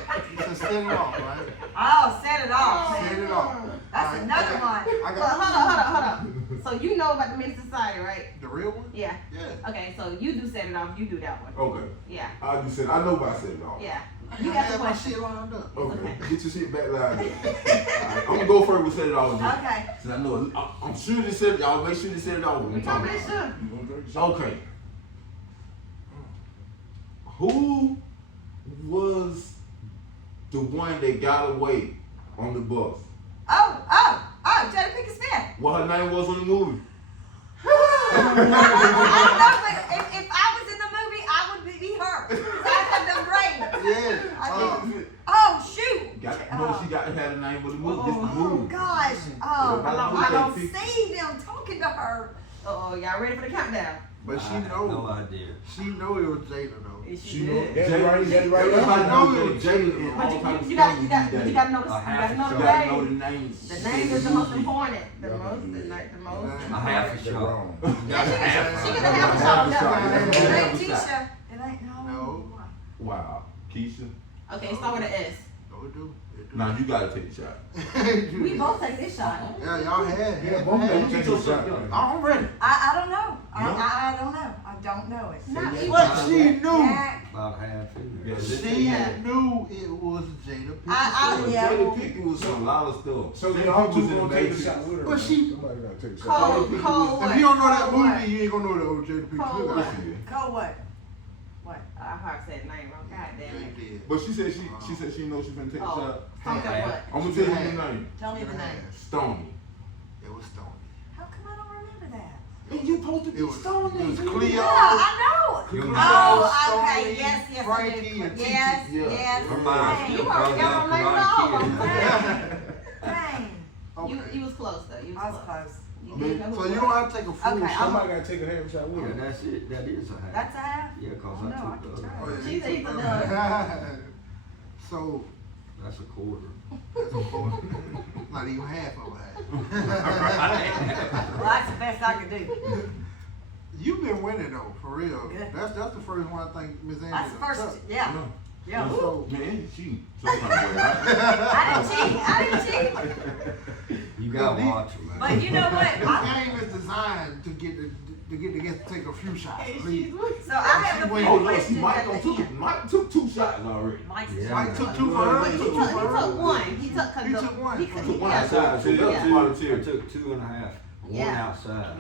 to set it off, right? Oh, set it off. Set it off. That's another one. I Well, got hold on. So you know about the Men's Society, right? the real one. Yeah. Yeah. Okay, so you do set it off. You do that one. Okay. Yeah. I just said, I know about set it off. Yeah. I You have got the my question. shit lined up. Okay. Get your shit back lined up. Alright, I'm gonna go first with set it off. Again. Okay. Since I know, I'm sure they said, y'all make sure they set it off. We gonna make sure. Okay. Who was the one that got away on the bus? Jada Pinkett Smith. What her name was on the movie? I don't know, but if I was in the movie, I would be her. 'Cause I have them braids. Yeah. Oh, shoot. She got to have the name of the movie. This the Oh, movie. gosh. I I don't see them talking to her. Oh, y'all ready for the countdown? But she I have know. no idea. She know it was Jada though. Is She she know good? that's right. That's right. Everybody I knows know that Jada and But all types of you got things to these know days. the I have You name. gotta know the names. The name is the most important. The Yeah. most. The most. A half a That's shot. wrong. You got a half She a gonna shot. have a shot. Half a shot. It Half ain't a shot. Tisha. It ain't No. Wow. Keisha. Okay, start with an S. Oh, it do. It do. Now you gotta take a shot. We both take this shot. Yeah, y'all had. Yeah, both of them you take took a shot. something. I'm ready. I don't know. I don't know. I don't know it. Not me. But she knew. Yeah. About half in Yeah, there. this- She knew it was Jada Pinkett. Yeah. Jada Pinkett was on a lot of stuff. So Jada y'all Pinkett two was in gonna the take a Matrix. shot with her. But man. she- Somebody gotta take a shot. Cold If what? you don't know that Cold movie, what? you ain't gonna know that old Jada Cold Pinkett. what? Cole what? What? I probably said the name wrong. God damn They it. did. But she said she knows she's gonna take a Oh, shot. something Yeah. what? I'm gonna tell you the name. Tell me the name. Stony. It was Stony. How come I don't remember that? And you supposed to It be was Stony. It was Yeah, Cleo. I know. You Cleo, know. Oh, Stony, okay. Yes, I do. Frankie, and Titi. Yes, Yeah. yes. Reminds me You of already got Karate them named off. Kid. Dang. You Okay. was close though. You I was close. You Man, didn't know who So it you was. don't have to take a full Okay, shot. Somebody gotta take a half shot with Yeah, her. that's it. That is a half. That's a half? Yeah, cause Oh, no, I I took can the try. other. She's a dog. So That's a quarter. that's a quarter. Not even half of a half. Well, that's the best I could do. You've been winning though, for real. Good. That's the first one I think Miss Angie. That's the done first, took. yeah. Yeah. So Man, she sometimes. I didn't cheat. You gotta watch her, man. But you know what? this game is designed to get to take a few shots. at least. So I have a few Oh no, she questions Mike at done the took end. Mike took 2 shots already. Mike's Yeah. Mike took 2 for her. He took one. He took He took one. He He could took one yeah. outside. So that's Yeah. part of I the took 2.5. One Yeah. outside.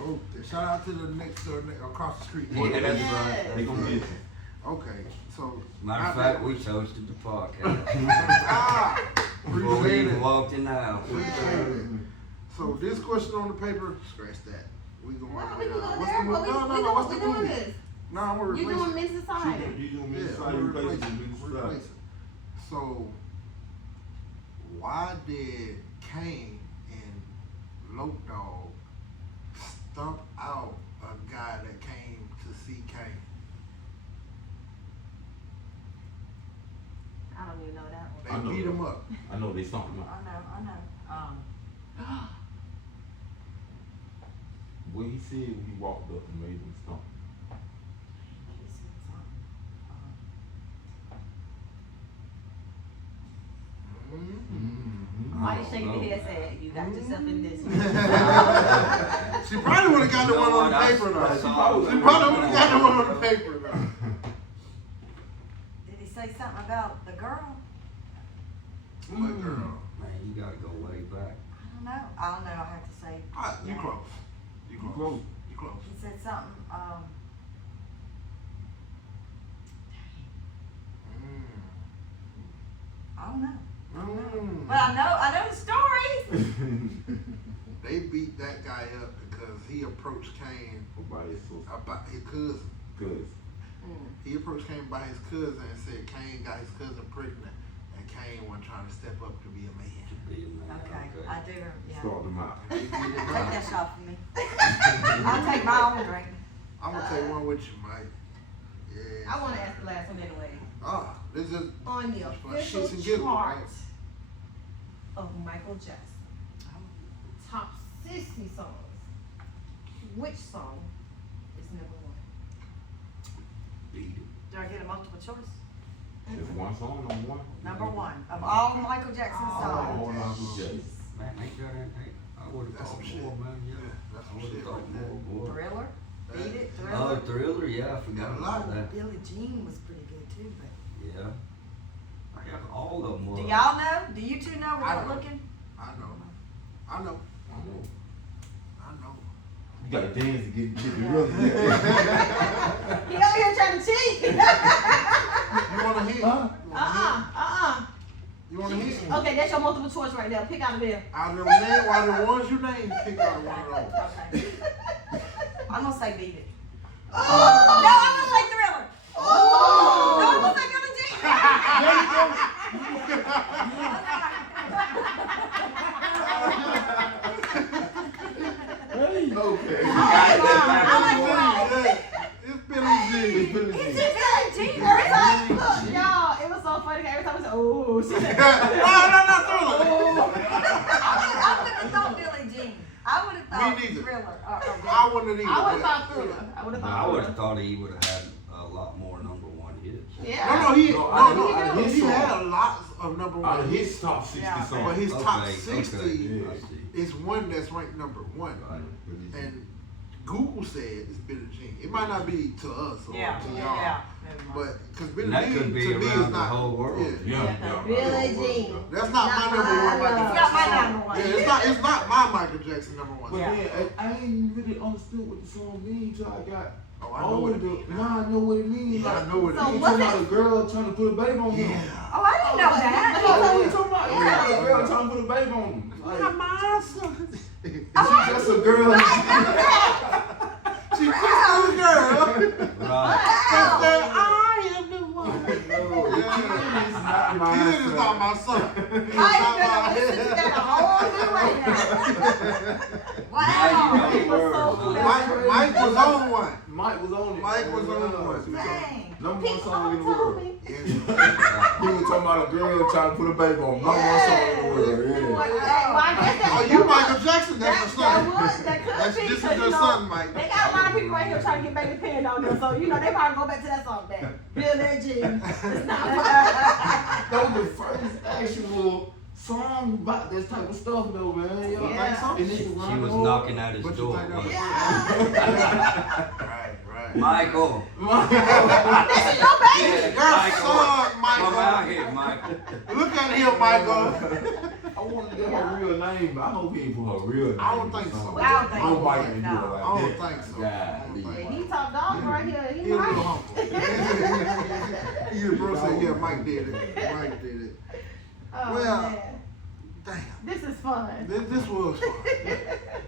Oh, shout out to the next door across the street. Yeah, that's Yes. right. They gonna get you. Okay, so Matter of fact, we hosted the podcast ah, before we appreciate even it. walked in the house. Appreciate it. So this question on the paper, scratch that. We going. Well, we can go what's there. the Well, movie? No, we what's the doing movie? this. No, I'm gonna You replace doing it. Men's Society. You doing Yeah, Miss I'm Society, gonna replace replace it, Miss it. Replace Society. it. So, why did Kane and Lope Dog stump out a guy that came to see Kane? I don't even know that one. They I know beat that. him up. I know they something I up. know. What he said when he walked up and made him stump. Mm-hmm. Why you shaking your head saying you got yourself in this? She probably would have got the one on the paper though. That's She all. probably would have got the one on the paper though. Did he say something about the girl? What girl? Man, you gotta go way back. I don't know. I have to say. You close. You You close. close. You close. He said something. I don't know. Mm. But I know the story. They beat that guy up because he approached Kane By his sister. about his cousin. Cause He approached Kane by his cousin and said Kane got his cousin pregnant, and Kane wasn't trying to step up to be a man. Be a man, Okay, I do. Yeah. start them out. He beat him Take up. that shot from me. I'll take my own drink. I'm gonna take one with you, Mike. Yeah. I want to ask the last one anyway. Ah, this is On the That's for official shits and giggles, chart right? of Michael Jackson, top 60 songs, which song is number 1? Beat it. Do I get a multiple choice? Just one song, number one. Number one of all Michael Jackson's songs. All Michael Jackson. Man, ain't that ain't, I would've That's thought some shit. more, man, Yeah, yeah. that's I some would've shit thought right there. more, boy. Thriller, Beat It, Oh, Thriller. Thriller, yeah, I forgot Got a about lot. that. Billie Jean was pretty good too, but. Yeah. I got all of them. Do y'all know? Do you two know I without know. looking? I know. I know. You gotta dance to get the rhythm. He over here trying to cheat. You wanna hit? Huh? You wanna hit? Okay, that's your multiple choice right there. Pick out a bill. Out of the ones you named, pick out one of those. Okay. I'm gonna say Beat It. Oh! No, I'm gonna say Thriller. No, I'm gonna say Billie Jean. Okay. It's Billie Jean. It's Billie It's Jean. just Billie Jean. Every time, look, y'all, it was so funny. Every time I said, "Oh," she said, No, not Thriller. I would have thought Billie Jean. I would have thought neither. Thriller. I wouldn't have either. I would have thought Thriller. I would have I thought would Thriller. have thought he would have had a lot more number one hits. Yeah. No, Out of his he song. had lots of number Out of one. his top 60 Yeah. But songs. his top Okay, 60 okay, Yeah. I see. is one that's ranked number one. Right. And Google said it's Billie Jean. It might not be to us or Yeah, to y'all. yeah. But because And Billie that Jean could be to me is around the not whole world. Yeah. Billie Jean. That's not my number one Michael It's Jackson. not my song. number one. Yeah, it's not my Michael Jackson number one. But Yeah. then I ain't really understood what the song means till I got Oh, I know what it older. means. Now I know what it means. Yeah, I Like, know what it So is. you what's talking it? about a girl trying to put a baby on him. Yeah. Oh, I didn't know That's that. what we talking about. You talking about a girl trying to put a baby on him. Like, My son. she's just a girl. She just a girl. Right. Just said, I am the one. No, the kid is not my Kid is son. not my son. He is I not ain't gonna my listen to that a whole new way now. Wow. Mike was on one. Mike was on it. Mike was on one. Dang. Number one People song in the told world. me. He was talking about a girl trying to put a baby on. Number one song in the world. Well, Yeah. I guess that, Oh, you Michael Jackson? That's your that son. would, that could That's, be. this is 'Cause, your you know, son, Mike. They got a lot of people right here trying to get baby pinned on them, so you know they probably go back to that song back. Billie Jean. It's not mine. That was the first actual song about this type of stuff, though, man. Yo, Yeah. like something She was knocking. knocking at his What you door. think that was? Yeah. Right. Michael. This is your baby. Yeah, Your Michael. son, Come out Michael. here, Michael. Look at him, Michael. I wanted to get her real name, but I hope he ain't put her real name. I don't think so. I I don't think don't so. like to do it No. like I don't that. think so. God, I don't think Yeah, so. he top dog right here. He He a little might. humble. He the bro said, yeah, Mike did it. Mike did it. Oh, Well, man. Damn. This is fun. This was fun.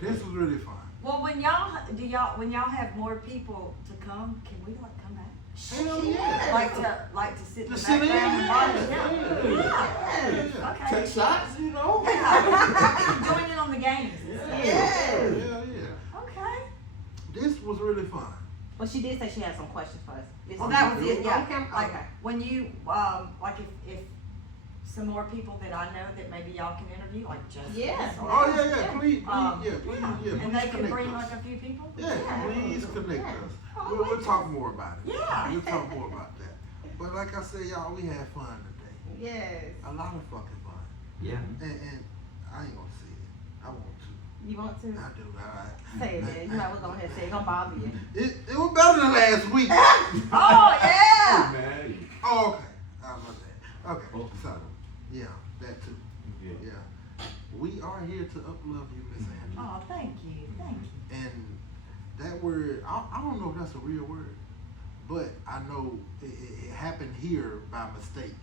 This was really fun. Well, when y'all have more people to come, can we like come back? Hell yeah. Like to sit in the Just sit in, background and watch? yeah. Yeah. Okay. Take shots, you know? Join in on the games. Yes. Yeah. Okay. This was really fun. Well, she did say she had some questions for us. Well, that was it. Yeah. Okay. Like Okay. when you like if some more people that I know that maybe y'all can interview, like just Yeah. Oh yeah. Please, Um, please. and they please can bring connect like us. a few people. Yeah, please connect Yeah. us. Oh, We'll talk more about it. Yeah. We'll talk more about that. But like I said, y'all, we had fun today. Yes. A lot of fucking fun. Yeah. And I ain't gonna say it. I want to. You want to? I do. Say it, man. You might well go ahead and say it. It's gonna bother you. It was better than last week. Oh yeah. Man. Oh, okay. I love that. Okay. Okay. So, yeah, that too. Yeah. Yeah. We are here to uplove you, Miss Angie. Oh, thank you. And that word, I don't know if that's a real word, but I know it happened here by mistake,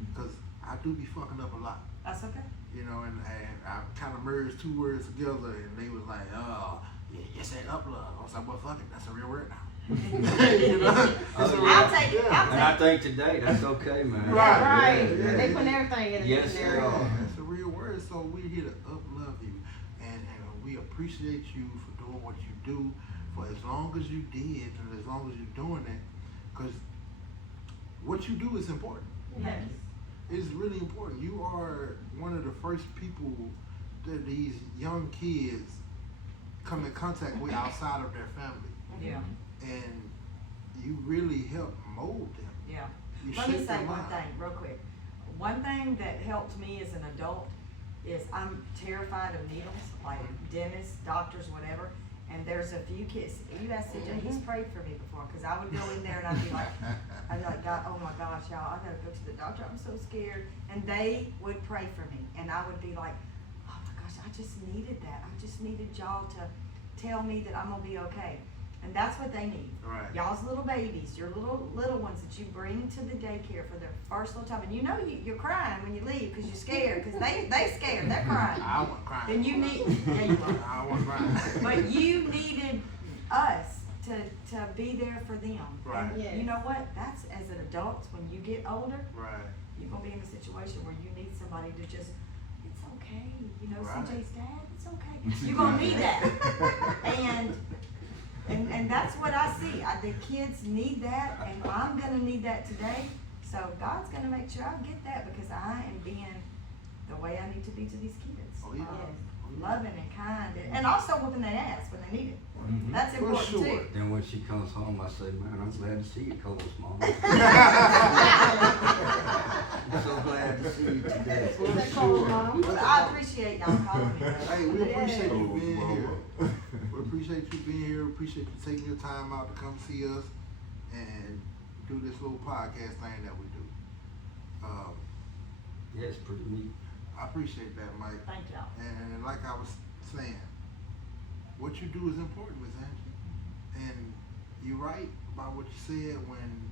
because I do be fucking up a lot. That's okay. You know, and I kind of merged two words together, and they was like, oh, yeah, you said uplove. I was like, well, fuck it, that's a real word now. You know? It's a real- I'll take it. yeah. And I think today that's okay, man. Right. Right. Yeah, They yeah. put everything in the Yes, dictionary. they are. That's a real word. So we're here to uplove you, and we appreciate you for doing what you do for as long as you did, and as long as you're doing it, because what you do is important. Yes. It's really important. You are one of the first people that these young kids come in contact with outside of their family, Yeah. and you really help mold them. Yeah. let me shaped say their one mind. thing real quick. One thing that helped me as an adult is I'm terrified of needles, like dentists, doctors, whatever. And there's a few kids, you asked CJ, he's prayed for me before, cause I would go in there and I'd be like, God, oh my gosh, y'all, I gotta go to the doctor, I'm so scared. And they would pray for me, and I would be like, oh my gosh, I just needed that. I just needed y'all to tell me that I'm gonna be okay. And that's what they need. Right. Y'all's little babies, your little ones that you bring to the daycare for their first little time. And you know you're crying when you leave because you're scared, because they scared, they're crying. I wasn't crying. Then you need, yeah, you are. I wasn't crying. But you needed us to be there for them. Right. And Yes. you know what? That's, as an adult, when you get older, Right. you're gonna be in a situation where you need somebody to just, it's okay. You know, Right. CJ's dad, it's okay. You're gonna need that. And that's what I see. The kids need that, and I'm gonna need that today. So God's gonna make sure I get that, because I am being the way I need to be to these kids. Oh, yeah. Loving and kind, and also whooping their ass when they need it. Mhm. That's For important sure. too. Then when she comes home, I say, man, I'm glad to see you, Cole's mom. I'm so glad to see you today. For Is that sure. cold, Mom? But I appreciate y'all calling me. Hey, we appreciate you Oh, being mama. here. We appreciate you being here. We appreciate you taking your time out to come see us and do this little podcast thing that we do. Yeah, it's pretty neat. I appreciate that, Mike. Thank y'all. And like I was saying, what you do is important, Miss Angie. And you're right about what you said when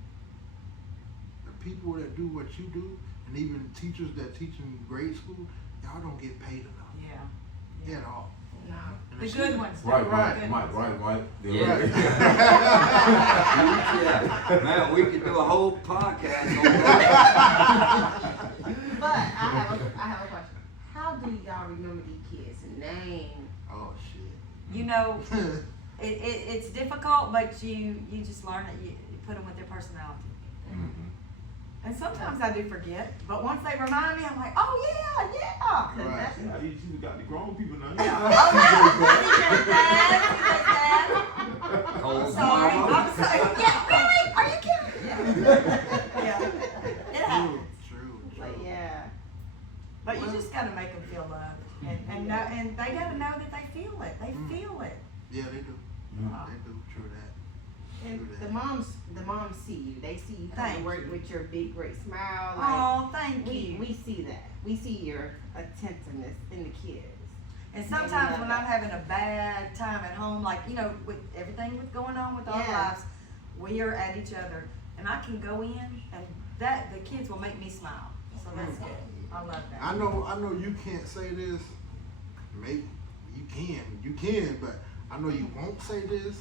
the people that do what you do, and even teachers that teach in grade school, y'all don't get paid enough Yeah. at all. No. And The it's- good ones. Right, the right, good Mike, ones. right. Yeah. Yeah. Man, we could do a whole podcast on that. But I have a question. How do y'all remember these kids' names? Oh shit. You know, it's difficult, but you just learn it. You put them with their personality. Mhm. And sometimes I do forget, but once they remind me, I'm like, oh yeah. Right. Yeah, you got the grown people now. Oh yeah. I'm Cole's sorry. mama. I'm sorry. Yeah, really? Are you kidding? Yeah. It happens. True. But yeah. But you just gotta make them feel loved, and know, and they gotta know that they feel it. They feel it. Yeah, they do. Yeah. They do. True that. And True the that. moms see you. They see you come Thank to work you. with your big, great smile. Like, Oh, thank you. we see that. We see your attentiveness in the kids. And sometimes when I'm having a bad time at home, like, you know, with everything that's going on with our Yeah. lives, we are at each other, and I can go in, and the kids will make me smile. So that's good. I love that. I know you can't say this. Maybe you can, but I know you won't say this.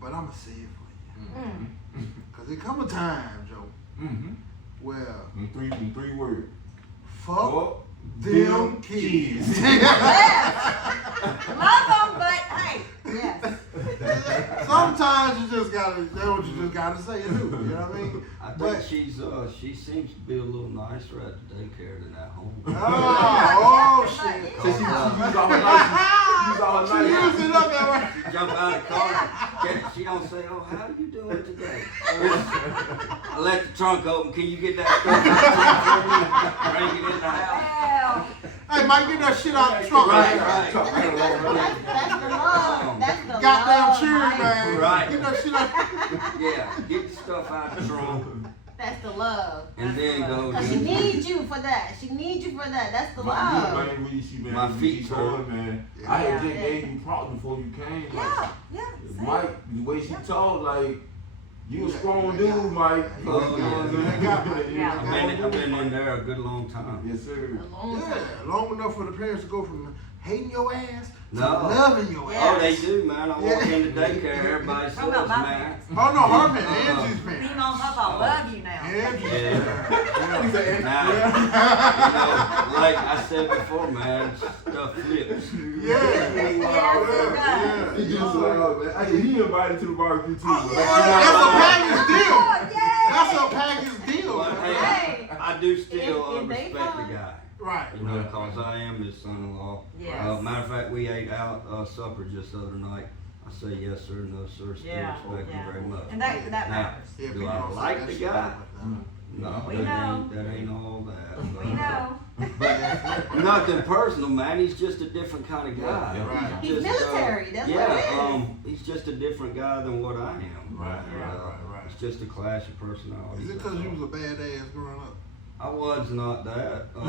But I'ma say it for you. Cause there come a time, Joe, Mm-hmm. where In three words. fuck them kids. Love them, but hey, yes. Sometimes you just gotta, that's what you just gotta say and do. You know what I mean? I think But she seems to be a little nicer at the daycare than at home. oh shit. So she used all her nice. She used it up that way. She jump out of the car. She don't say, "Oh, how you doing today?" I let the trunk open. Can you get that stuff out for me? Bring it in the house. Well, Hey, Mike, get that shit out the trunk. Right, man. right. That's the love. That's the Goddamn love. cheer, Mike. man. Right. Get that shit out. Yeah, get the stuff out the trunk, That's the love. and then go. Cause she needs you for that. She needs you for that. That's the My love. My feet hurt. man. Yeah. I had just Yeah. gave you props before you came. Like, yeah. see? Mike, the way she talked, like, you a strong Yeah. dude, Mike. Oh, Yeah. I've been in there a good long time. Yes, sir. A long time. Yeah, long enough for the parents to go from hating your ass to No. loving your Yeah. Oh, ass. they do, man. I walk into daycare, everybody says, Talking about my man. parents. Oh no, her man, Angie's Me, parents. Mom, Papa, I love you now. Angie's Yeah. parents. Now, like I said before, man, stuff flips. Yeah. He just man. He invited to the barbecue too. But That's a package deal. That's a package deal. But hey, Hey. I do still If they respect the fun. guy. Right. You know, because I am his son-in-law. Yes. Matter of fact, we ate out supper just the other night. I I say yes sir, no sir, still Yeah, respect yeah. him very much. And that Now, matters. Yeah, Do people I don't say like that the shit, guy? but, No, We that know. ain't all that. We know. But nothing personal, man. He's just a different kind of guy. Yeah, right. He's He's just, military, that's yeah, what it is. he's just a different guy than what I am. Right, right. It's just a clash of personalities. Is it because you was a badass growing up? I was not that. We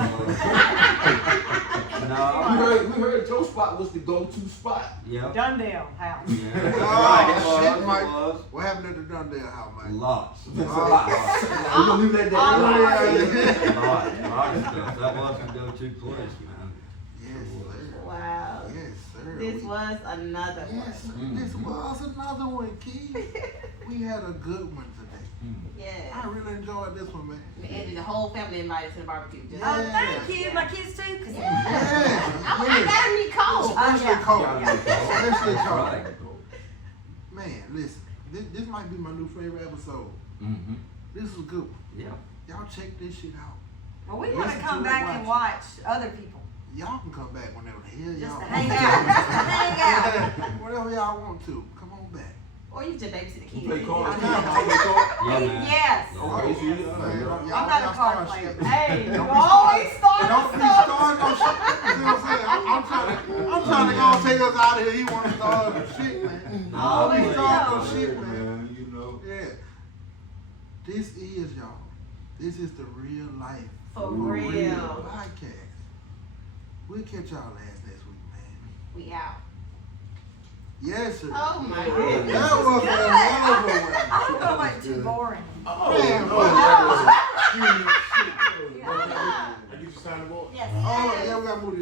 No. heard your spot was the go-to spot. Yep. Dundale house. Yeah. Oh, Right, shit, it Mike. was. What happened at the Dundale house, Mike? Lots. You Lots. gonna leave that there? Oh, Lot of stuff. That was the go-to place, man. Yes, sir. Wow. Yes, sir. This was another Yes, sir. one. This was another one, Key. We had a good one today. I Yeah. really enjoyed this one, man. And the whole family invited to the barbecue. Just Yeah. Oh, thank you. My kids too. 'Cause I gotta meet Cole. Especially yeah. Cole. Yeah. Especially That's Cole. right. Man, listen. This might be my new favorite episode. Mm-hmm. This is a good one. Yeah. Y'all check this shit out. Well, we want to Listen come to it, back and watch other people. Y'all can come back whenever the hell Just y'all to want. hang out. Just to hang out. Whenever y'all want to. Come on back. Or you just babysit the You kids. play cards? I You know. play cards? Yeah, man. Yes. Okay, so you- Y'all I'm not a y'all card start player. shit. Hey, you Don't be always start Don't be stuff. starting no shit. You see what I'm saying? I'm trying to go and take us out of here. He want to start some shit, man. No, Don't be but- starting no Yeah, shit, man. man, you know. Yeah. This is, y'all. This is the real life. For real real. podcast. We'll catch y'all next week, man. We out. Yes, sir. Oh my That goodness. was a Good. hell of a one. I don't know why it's too boring. Man, Oh, what? I get you signed the board? Yes. Oh, yeah, we gotta move this